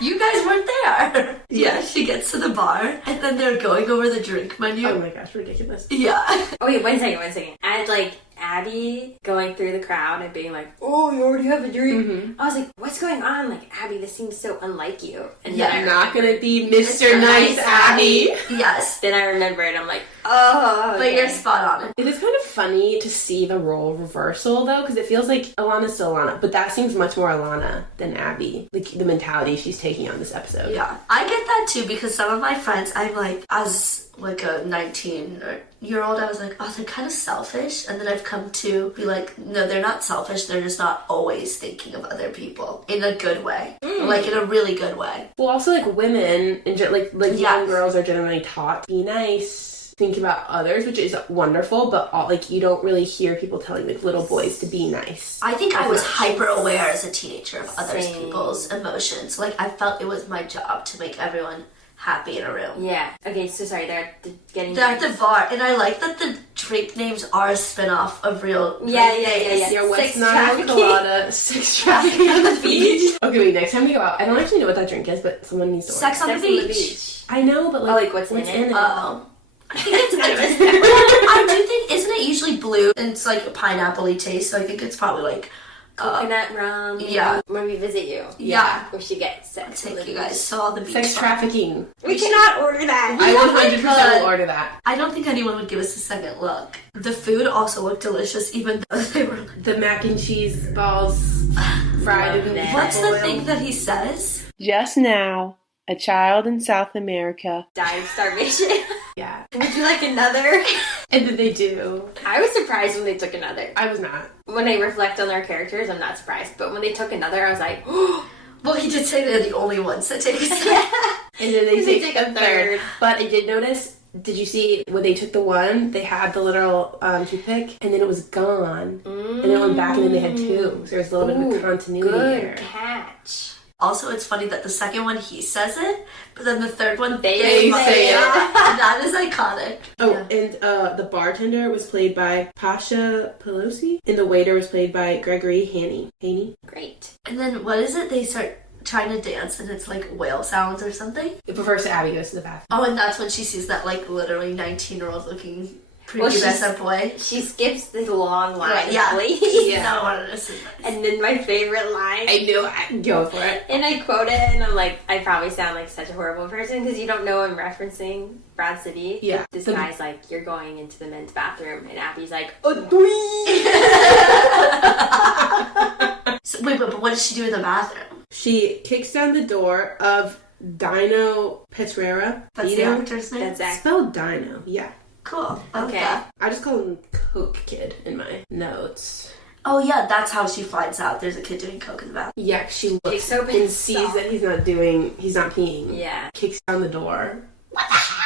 You guys weren't there. Yeah, she gets to the bar, and then they're going over the drink menu. Oh my gosh, ridiculous. Yeah. Oh wait, one second. I had like Abby going through the crowd and being like, "Oh, you already have a drink." I was like, "What's going on?" Like, Abby, this seems so unlike you. And Yeah, then Not gonna be Mr. Nice Abby. Yes. Then I remembered. I'm like, "Oh." But okay. you're spot on. It is kind of funny to see the role reversal though, because it feels like Ilana's still Ilana, but that seems much more Ilana than Abby. Like the mentality she's taking on this episode. Yeah. I get that too because some of my friends, I'm like, as like a 19-year-old, I was like, oh, they're kind of selfish. And then I've come to be like, no, they're not selfish. They're just not always thinking of other people in a good way. Like in a really good way. Well, also like women and like Yes. young girls are generally taught be nice, think about others, which is wonderful. But like you don't really hear people telling like little boys to be nice. I think I was hyper aware as a teenager of other Same. people's emotions. Like I felt it was my job to make everyone happy in a room. Yeah. Okay. So sorry. They're getting. They're at the bar, and I like that the drink names are a spin-off of real drink Yeah. names. Your West Sex Nile trafficking. Colada, sex trafficking on the beach. Okay, wait, next time we go out, I don't actually know what that drink is, but someone needs to order. Sex on Sex the on the beach. beach. I know, but like, Oh, like what's in it? Oh. I think it's I do think, isn't it usually blue? And it's like a pineapple-y taste, so I think it's probably like... Coconut rum. yeah. When we visit you. Yeah. We should get sex. on Take the you beach. guys to all the beach sex bar. trafficking. We cannot order that. I Yeah, 100% but- will order that. I don't think anyone would give us a second look. The food also looked delicious, even though they were... The mac and cheese balls fried in that. What's truffle the oil. thing that he says? Just now, a child in South America. Died of starvation. Yeah. Would you like another? And then they do. I was surprised when they took another. I was not. When I reflect on their characters, I'm not surprised. But when they took another, I was like, oh, Well, he did say they're the only ones that take a sip. And then they They take take a a third. third. But I did notice, did you see when they took the one, they had the literal toothpick, and then it was gone. And then it went back, and then they had 2. So there's a little bit of continuity good there. catch. Also, it's funny that the second one he says it, but then the third one They say it. That is iconic. Oh, and the bartender was played by Pasha Pelosi, and the waiter was played by Gregory Haney. Great. And then what is it? They start trying to dance, and it's like whale sounds or something. It prefers to Abby goes to the bathroom. Oh, and that's when she sees that like literally 19-year-old looking Well, prepubescent boy. She skips the long line, Right, yeah. please. Yeah. No one is. And then my favorite line. I knew I'd go for it. And I quote it, and I'm like, I probably sound like such a horrible person because you don't know I'm referencing Broad City. Yeah. This The- guy's like, you're going into the men's bathroom, and Abby's like, So, wait, but what does she do in the bathroom? She kicks down the door of Dino Petrera. That's the Dino? actor's name? That's Zach. Spelled Dino, yeah. Cool. I like Okay. that. I just call him Coke Kid in my notes. Oh, yeah, that's how she finds out there's a kid doing coke in the bathroom. Yeah, she looks Kicks open and his sees sock. that he's not peeing. Yeah. Kicks down the door. What the hell?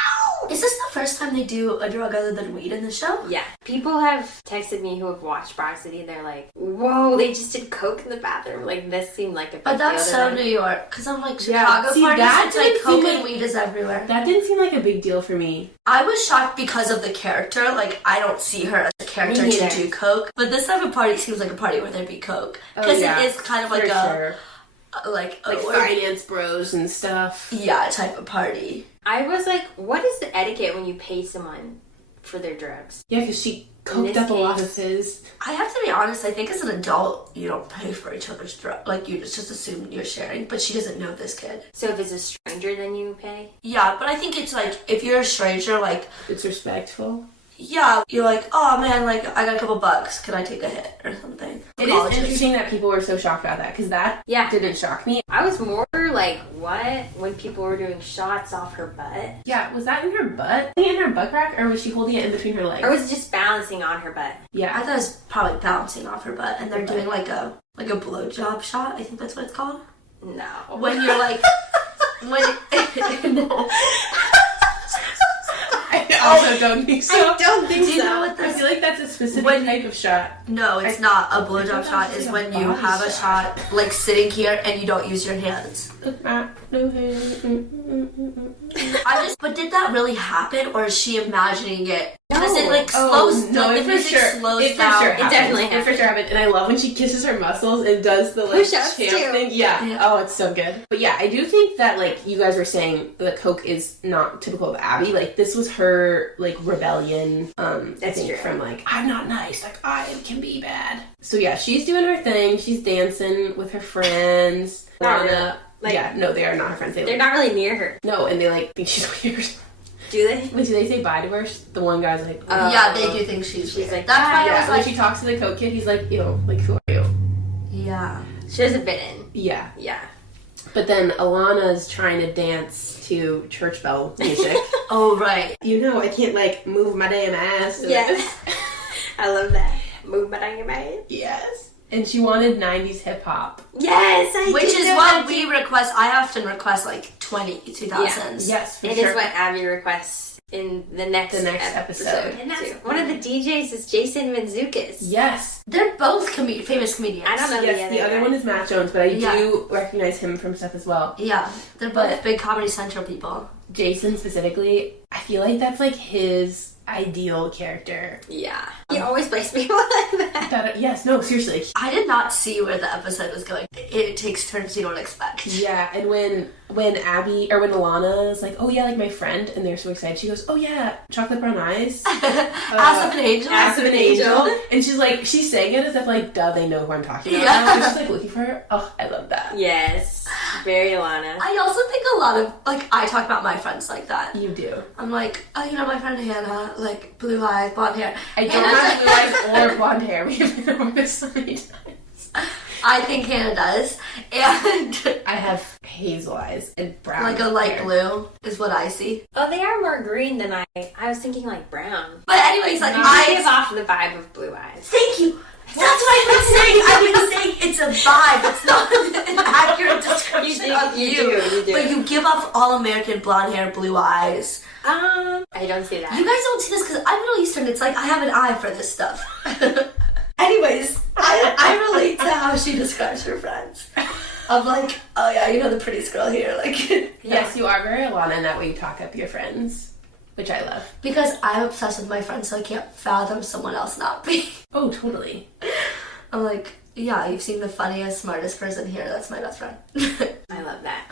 Is this the first time they do a drug other than weed in the show? Yeah. People have texted me who have watched Broad City. They're like, whoa, they just did coke in the bathroom. Like, this seemed like a big But that's deal so to them. New York. Because I'm like, Yeah, Chicago see, parties, that it's like didn't coke seem and like- weed is everywhere. That didn't seem like a big deal for me. I was shocked because of the character. Like, I don't see her as a character Me to neither. do coke. But this type of party seems like a party where there'd be coke. Oh, Because yeah, it is kind of like for a... sure. like finance bros and stuff. Yeah, type of party. I was like, what is the etiquette when you pay someone for their drugs? Yeah, because she coked up a lot of his. I have to be honest, I think as an adult, you don't pay for each other's drugs. Like, you just assume you're sharing, but she doesn't know this kid. So if it's a stranger, then you pay? Yeah, but I think it's like, if you're a stranger, like... It's respectful. Yeah, you're like, oh man, like, I got a couple bucks, can I take a hit or something? It is interesting that people were so shocked about that, because that didn't shock me. I was more like, what? When people were doing shots off her butt? Yeah, was that in her butt? In her butt crack, or was she holding it in between her legs? Or was it just balancing on her butt? Yeah. I thought it was probably bouncing off her butt, and they're doing like a blowjob shot, I think that's what it's called. No. When you're like... No. I also don't think so. I don't think Do you know what I feel like that's a specific type of shot. No, it's not. A blowjob shot is when you have a shot, like, sitting here and you don't use your hands. But did that really happen, or is she imagining it? Because it, like, slows... No, like, it for sure. Slows It for down. sure It definitely happened. It for sure happened. And I love when she kisses her muscles and does the, like, push-ups, champ too. thing. Yeah. Oh, it's so good. But yeah, I do think that, like, you guys were saying the coke is not typical of Abbi. Like, this was her, like, rebellion, I think, true. from, like, I'm not nice. Like, I can be bad. So yeah, she's doing her thing. She's dancing with her friends. Not really. Like, yeah, no, they are not her friends. They're not really near her. No, and they, like, think she's weird. Do they? Wait, do they say bye to her? The one guy's like... Yeah, they do think she's weird. like, That's why I was when like... she talks to the coke kid, he's like, ew, like, who are you? Yeah. She doesn't fit in. Yeah. Yeah. But then Ilana's trying to dance to church bell music. Oh, right. You know, I can't, like, move my damn ass. Yes. I love that. Move my damn ass. Yes. And she wanted 90s hip-hop. Yes, Which is what we request. I often request, like, 2000s. Yes, for It sure. is what Abbi requests in the next episode. And that's one of the DJs is Jason Mantzoukas. Yes. They're both famous comedians. I don't know Yes, the other one is Matt Jones, but I do recognize him from stuff as well. Yeah, they're both big Comedy Central people. Jason specifically, I feel like that's, like, his ideal character. Yeah. He always plays people like that. Yes, no, seriously. I did not see where the episode was going. It takes turns you don't expect. Yeah, and when Abbi, or when Ilana is like, oh yeah, like my friend, and they're so excited, she goes, oh yeah, chocolate brown eyes. Ass of an Angel. Ass of an Angel. And she's like, she's saying it as if like, duh, they know who I'm talking about. Yeah. And she's like looking for her. Oh, I love that. Yes. Very Ilana. I also think a lot of, like, I talk about my friends like that. You do. I'm like, oh, you know, my friend Hannah, like, blue eyes, blonde hair. I don't have blue eyes or blonde hair. We've been over this so many times. I think Hannah does. And I have hazel eyes and brown like a light hair. blue is what I see. Oh, they are more green than I was thinking like brown. But anyways, like, I give off the vibe of blue eyes. Thank you. That's what I've been saying. I've been saying it's a vibe. It's not an accurate description of you. You do. But you give off all-American blonde hair, blue eyes. I don't see that. You guys don't see this because I'm Middle Eastern. It's like I have an eye for this stuff. Anyways, I relate to how she describes her friends. Of like, oh yeah, you know the prettiest girl here. Like, Yes, you are very Ilana in that way you talk up your friends. Which I love. Because I'm obsessed with my friends, so I can't fathom someone else not being. Oh, totally. I'm like, yeah, you've seen the funniest, smartest person here. That's my best friend. I love that.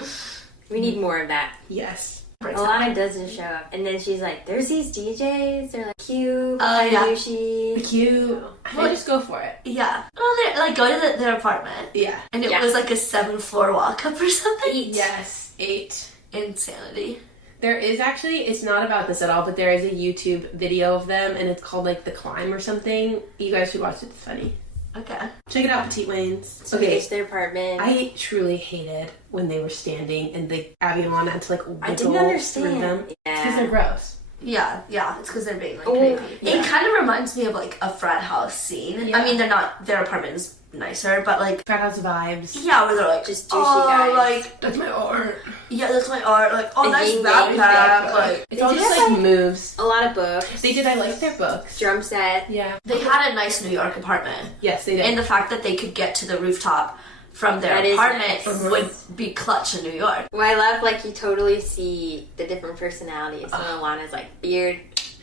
We need more of that. Yes. Ilana doesn't show up, and then she's like, "There's these DJs. They're like cute, yeah. Cute. Well, just go for it. Yeah. Well, they like go to their apartment. Yeah. And it was like a 7-floor walk up or something. 8. Yes. 8. Insanity. There is actually, it's not about this at all, but there is a YouTube video of them, and it's called, like, The Climb or something. You guys should watch it. It's funny. Okay. Check it out, Petite Waynes. So they reached their apartment. I truly hated when they were standing, and Abbi and Ilana had to, like, I wiggle didn't understand. through them. Yeah. Because they're gross. Yeah, it's because they're being like Oh, creepy. yeah. It kind of reminds me of like a frat house scene. Yeah. I mean, their apartment is nicer, but like Frat house vibes. yeah, where they're like Just douchey guys. like That's my art. yeah, that's my art. Like The nice yin backpack. yang Like It's all did just, have, like, moves. a lot of books. They did. I like their books. Drum set. Yeah. they had a nice New York apartment, Yes, they did. and the fact that they could get to the rooftop from their That is apartment nice. would be clutch in New York. Well, I love like you totally see the different personalities. So Ilana's like beard.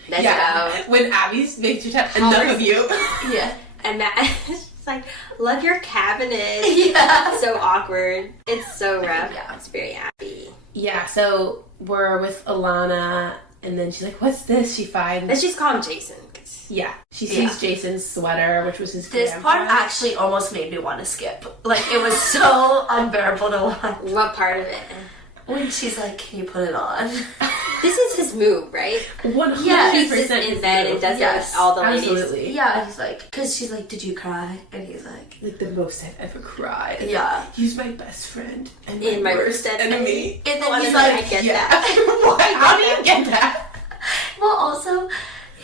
Let's go. When Abby's makes you tap enough of you. Yeah. And Matt, It's like, love your cabinet. Yeah. So awkward. It's so rough. Yeah. It's very Abby. Yeah, so we're with Ilana, and then she's like, what's this? She finds... Let's just call him Jason. Yeah, she sees Jason's sweater, which was his This grandpa. part actually almost made me want to skip. Like, it was so unbearable to watch. What part of it? When she's like, can you put it on? This is his move, right? 100% Yeah, He sits in bed and does it with all the ladies. Absolutely. Yeah, he's like, because she's like, did you cry? And he's like, Like the most I've ever cried. yeah. He's my best friend and In my worst worst enemy. And then I he's like, I get Yeah. that. What? How do you get that? well, also,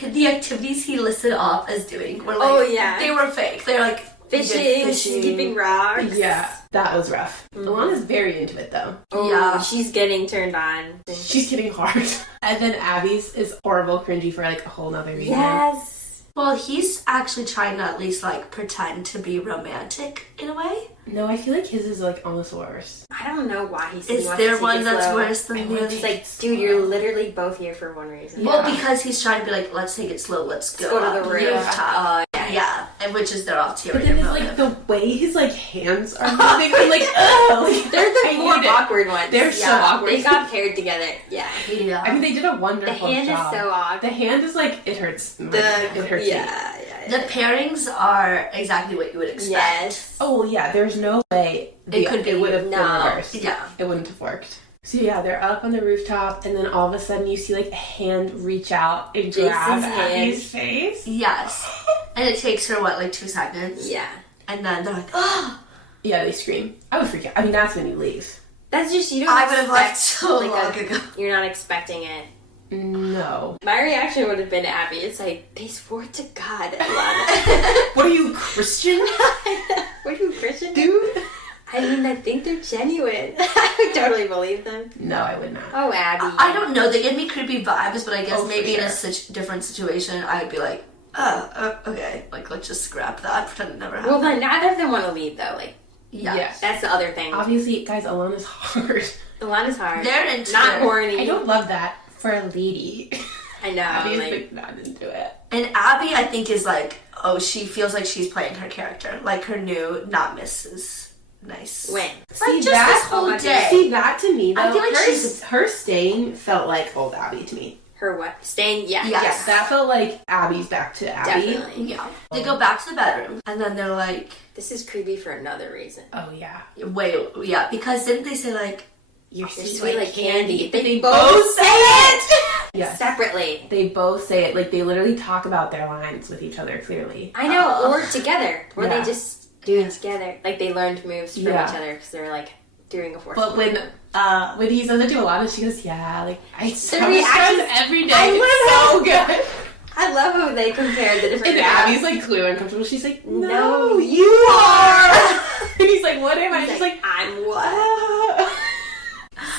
the activities he listed off as doing were like, Oh, yeah. they were fake. They're like, Fishing, skipping rocks. Yeah, that was rough. Ilana's very into it though. Oh, Yeah. she's getting turned on. She's getting hard. And then Abby's is horrible cringy for like a whole nother reason. Yes. Well, he's actually trying to at least like pretend to be romantic in a way. No, I feel like his is like almost worse. I don't know why he's Is there one that's worse than the other? It's like, dude, you're literally both here for one reason. Well, because he's trying to be like, let's take it slow, let's go, Go to up the rooftop. roof. Yeah, and which is their ulterior But then it's motive. like the way his like hands are moving, I'm like, ugh. Like, They're the I more hate it. awkward ones. They're so Yeah. awkward. They got paired together. Yeah. Yeah. I mean, they did a The wonderful hand job. is so awkward. The hand is like, it hurts. It hurts me. Yeah. The pairings are exactly what you would expect. Yes. Oh yeah, there's no way it would have been No. reversed. Yeah. It wouldn't have worked. So yeah, they're up on the rooftop, and then all of a sudden you see like a hand reach out and grab Jason's Abby's face. Yes. And it takes her, what, like 2 seconds? Yeah. And then they're like, oh! Yeah, they scream. I would freak out. I mean, that's when you leave. That's just, you don't I would have left expect, so like, long ago. You're not expecting it. No. My reaction would have been Abby. It's like, they swore to God, Ilana. What are you, Christian? What are you, Christian? Dude? I mean, I think they're genuine. I would totally believe them. No, I would not. Oh, Abby. I don't know, they give me creepy vibes, but I guess Oh, maybe for in a sure. different situation, I would be like, oh, okay. Like, let's just scrap that, pretend it never happened. Well, then neither of them want to leave, though. Like, Yes. that's the other thing. Obviously, guys, Ilana's hard. Ilana's hard. They're into Not it. horny. I don't love that for a lady. I know. Abby's like, like not into it. And Abby, I think, is like, oh, she feels like she's playing her character. Like her new, not Mrs. Nice. when? Like, just this whole my day. See, that to me, though, I feel like her staying felt like old Abby to me. Her what? Staying? Yeah. Yes. Yes, that felt like Abby's back to Abby. Definitely. Yeah. They go back to the bedroom, and then they're like, This is creepy for another reason. Oh, yeah. wait, yeah, because didn't they say, like, You're You're sweet, like candy. They both say it! Yes. Separately. They both say it. Like, they literally talk about their lines with each other, clearly. I know. Or together. Or Yeah. they just do it together. Like, they learned moves from Yeah. each other because they're, like, doing a force. But when he says it to Ilana, she goes, yeah, like, I The reaction every day. I It's so good. I love how they compare the different And guys. Abby's like clearly uncomfortable. She's like, no, No, you are. And he's like, what am I? He's She's like, I'm what? ah.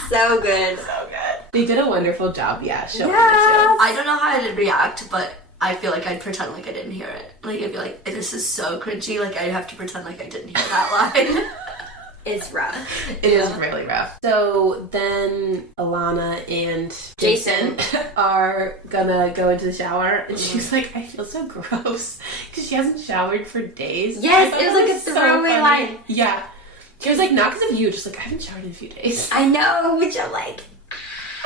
So good. So good. They did a wonderful job, yeah, showing Yes. I don't know how I'd react, but I feel like I'd pretend like I didn't hear it. Like, I'd be like, this is so cringy, like, I'd have to pretend like I didn't hear that line. It's rough. it too. It is really rough. So then Ilana and Jason are gonna go into the shower, and she's like, I feel so gross because she hasn't showered for days. Yes, I thought it was that like a throwaway funny. line. Yeah. She was like, not because of you, just like, I haven't showered in a few days. I know, which I'm like,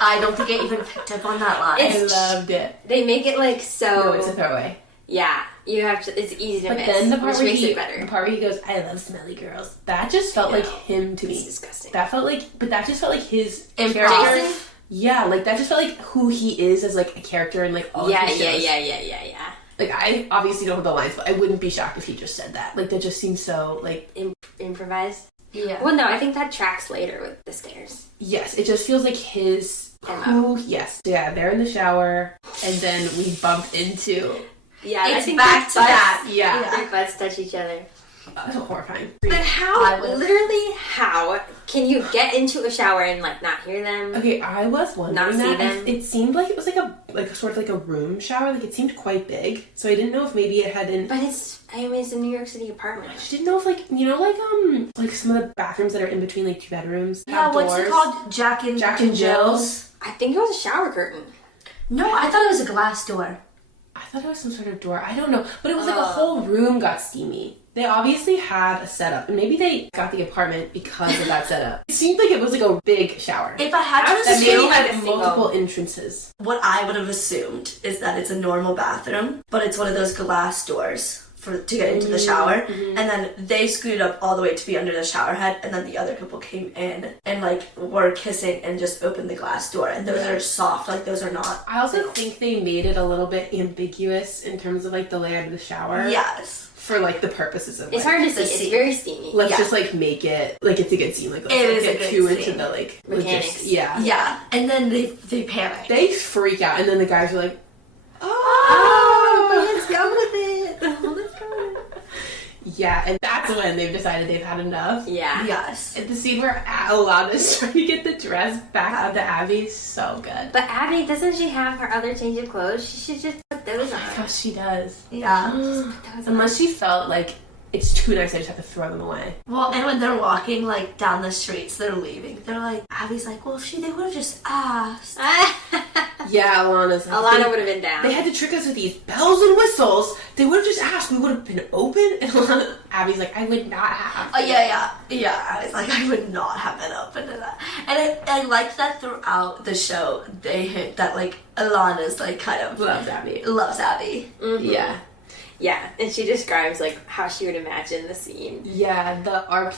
I don't think I even picked up on that line. I loved it. they make it like so. No, it's a throwaway. Yeah, you have to. It's easy to But miss. then the part which where makes he, it better. the part where he goes, I love smelly girls. That just felt like him to me. It's disgusting. That felt like, but that just felt like his Improv. character. Jason? Yeah, like that just felt like who he is as like a character in like all Yeah, of his shows. yeah. Like I obviously don't have the lines, but I wouldn't be shocked if he just said that. Like that just seems so like Improvised. Yeah. Well, no, I think that tracks later with the stairs. yes, it just feels like his MO. yes, yeah, they're in the shower and then we bump into Yeah, I It's think back to their that. butts- yeah. Their butts touch each other. That's horrifying. But I how? would- Literally, how can you get into a shower and like not hear them? Okay, I was wondering Not see that. them? It seemed like it was like a sort of like a room shower. Like it seemed quite big, so I didn't know if maybe it hadn't. But I mean, it's a New York City apartment. I just didn't know if like like some of the bathrooms that are in between like two bedrooms. Yeah, have what's doors. it called? Jack and Jill's? I think it was a shower curtain. No, I thought it was a glass door. I thought it was some sort of door. I don't know, but it was like a Oh. whole room got steamy. They obviously had a setup, and maybe they got the apartment because of that setup. It seemed like it was like a big shower. If I had to That maybe assume, had multiple entrances. what I would have assumed is that it's a normal bathroom, but it's one of those glass doors to get into the shower, and then they screwed up all the way to be under the shower head, and then the other couple came in and like were kissing and just opened the glass door, and those are soft, like those are not. I also think they made it a little bit ambiguous in terms of like the layout of the shower. Yes. For like the purposes of It's like, hard to see. It's very steamy. let's just like make it like it's a good scene. Like let's It is get a good too scene. into the like Mechanics. logistics. Yeah. Yeah, and then they panic. They freak out, and then the guys are like, Oh, let's go with it. Let's go with it. yeah, and that's when they've decided they've had enough. Yeah. Yes. And the scene where Ilana's trying to get the dress back out to Abby is so good. But Abby, doesn't she have her other change of clothes? She should just put those on. Gosh, she does. Yeah. Those on. Unless she felt like it's too nice, I just have to throw them away. Well, and when they're walking like down the streets, they're leaving. They're like, Abby's like, well, they would have just asked. Yeah, Ilana's like, Alana would have been down. they had to trick us with these bells and whistles. They would have just asked. We would have been open. And Ilana, Abby's like, I would not have. Oh yeah. I was like, I would not have been open to that. And I liked that throughout the show, they hint that like Ilana's like kind of Loves Abby. loves Abby. Yeah. Yeah, and she describes like how she would imagine the scene. Yeah, the Arc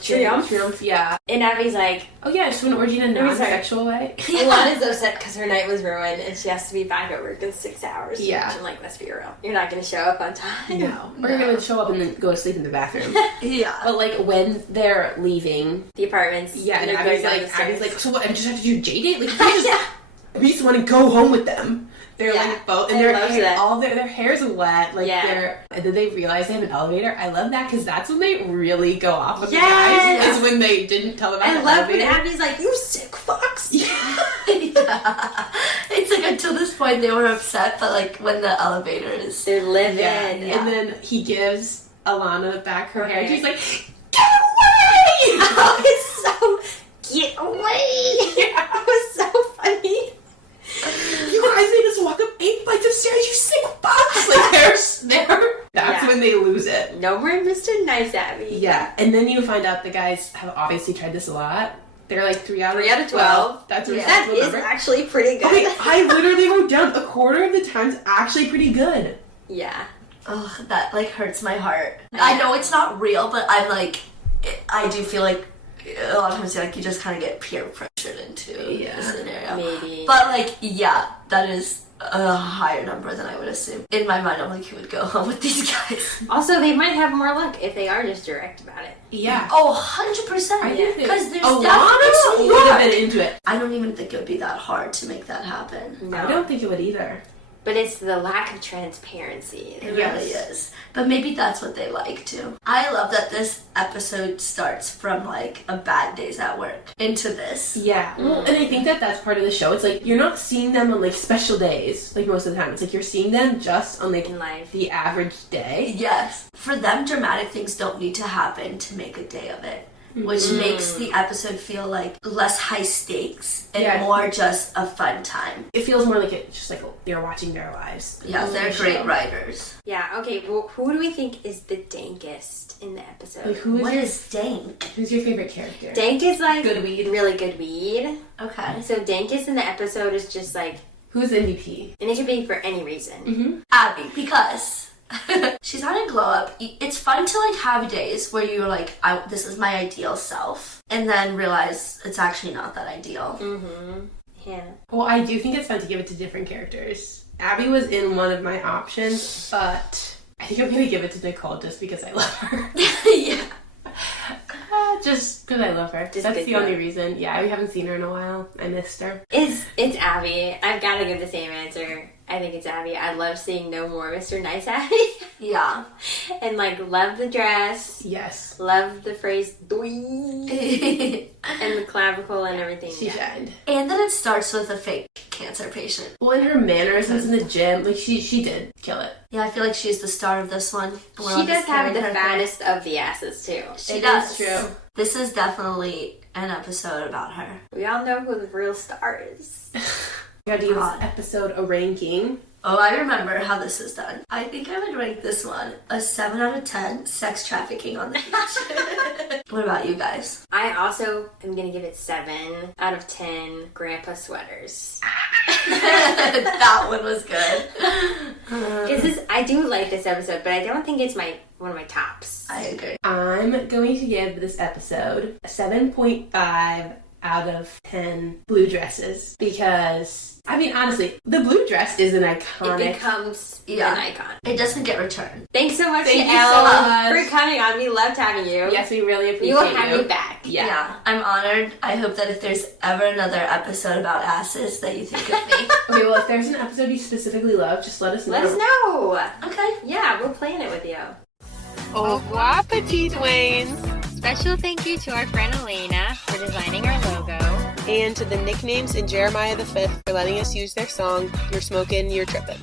Triumph, yeah. And Abby's like, Oh yeah, just an orgy in a non-sexual way. Alana's upset because her night was ruined and she has to be back at work in 6 hours. Yeah. And like, let's be real, you're not going to show up on time. No. We're gonna show up and then go to sleep in the bathroom. Yeah. But like when they're leaving, The apartments. yeah, and they're Abby's going down the stairs. like, so what? I just have to do J date? Like, we just want to go home with them. They're Yeah, like both, and I their love hair, that. all their hair's wet. Like Yeah. and then they realize they have an elevator. I love that because that's when they really go off with Yes! the guys. Is when they didn't tell them about I the love when elevator. Abby's like, you sick fucks. Yeah. It's like until this point they were upset, but like when the elevator is. They're living. Yeah. Yeah. And then he gives Ilana back her hair. Okay. She's like, get away! Oh, it's so get away. Yeah. It was so funny. You guys made us walk up 8 flights of stairs, you sick fucks! Like, they're that's Yeah. when they lose it. No more Mr. Nice Abby. Yeah, and then you find out the guys have obviously tried this a lot. They're like 3 out of 3 out of 12. That's a Yeah. That respectable is number. actually pretty good. Okay, I literally wrote down a quarter of the times actually pretty good. Yeah. Ugh, that like hurts my heart. I know it's not real, but I'm like, I do feel like a lot of times like you just kind of get peer pressured into the scenario. Maybe. But like, yeah, that is a higher number than I would assume. In my mind, I'm like, he would go home with these guys. Also, they might have more luck if they are just direct about it. Yeah. Oh, 100%. I think Because there's a lot definitely would have more. been into it. I don't even think it would be that hard to make that happen. No. I don't think it would either. But it's the lack of transparency. It Yes. really is. But maybe that's what they like too. I love that this episode starts from like a bad days at work into this. Yeah. Well, and I think that that's part of the show. It's like you're not seeing them on like special days, like most of the time. It's like you're seeing them just on like In life. the average day. Yes. For them, dramatic things don't need to happen to make a day of it. Which makes the episode feel like less high stakes and more just a fun time. It feels more like it's just like they're watching their lives. Yeah, they're great writers. Yeah, okay, well, who do we think is the dankest in the episode? Like who is What is dank? who's your favorite character? Dank is like Good weed. really good weed. Okay. So dankest in the episode is just like, Who's MVP? and it could be for any reason. Abby, because she's had a glow up. It's fun to like have days where you're like, this is my ideal self, and then realize it's actually not that ideal. Yeah. Well, I do think it's fun to give it to different characters. Abby was in one of my options, but I think I'm gonna give it to Nicole just because I love her. Yeah. Just because I love her. Just That's good the only love. reason. Yeah, we haven't seen her in a while. I missed her. It's Abby. I've got to give the same answer. I think it's Abby. I love seeing no more Mr. Nice Abby. Yeah. And like, love the dress. Yes. Love the phrase "doi" and the clavicle and everything. She shined. And then it starts with a fake cancer patient. Well, in her mannerisms in the gym, like she did kill it. Yeah, I feel like she's the star of this one. We're all She does just have carrying the her fattest of the asses too. She It does. is true. This is definitely an episode about her. We all know who the real star is. We gotta give this God. episode a ranking. Oh, I remember how this is done. I think I would rank this one a 7 out of 10 sex trafficking on the beach. What about you guys? I also am gonna give it 7 out of 10 grandpa sweaters. That one was good. Because I do like this episode, but I don't think it's one of my tops. I agree. I'm going to give this episode a 7.5 out of 10 blue dresses because, I mean, honestly, the blue dress is an iconic. It becomes an icon. It doesn't get returned. Thanks so much, Thank you Yael, so much for coming on. We loved having you. Yes, we really appreciate you. We will have you back. Yeah, I'm honored. I hope that if there's ever another episode about asses that you think of me. Okay, well, if there's an episode you specifically love, just let us know. Let us know. Okay. Yeah, we'll plan it with you. Au revoir, petite Waynes. Special thank you to our friend Elena for designing our logo. And to the Nicknames and Jeremiah the 5th for letting us use their song, You're Smokin', You're Trippin'.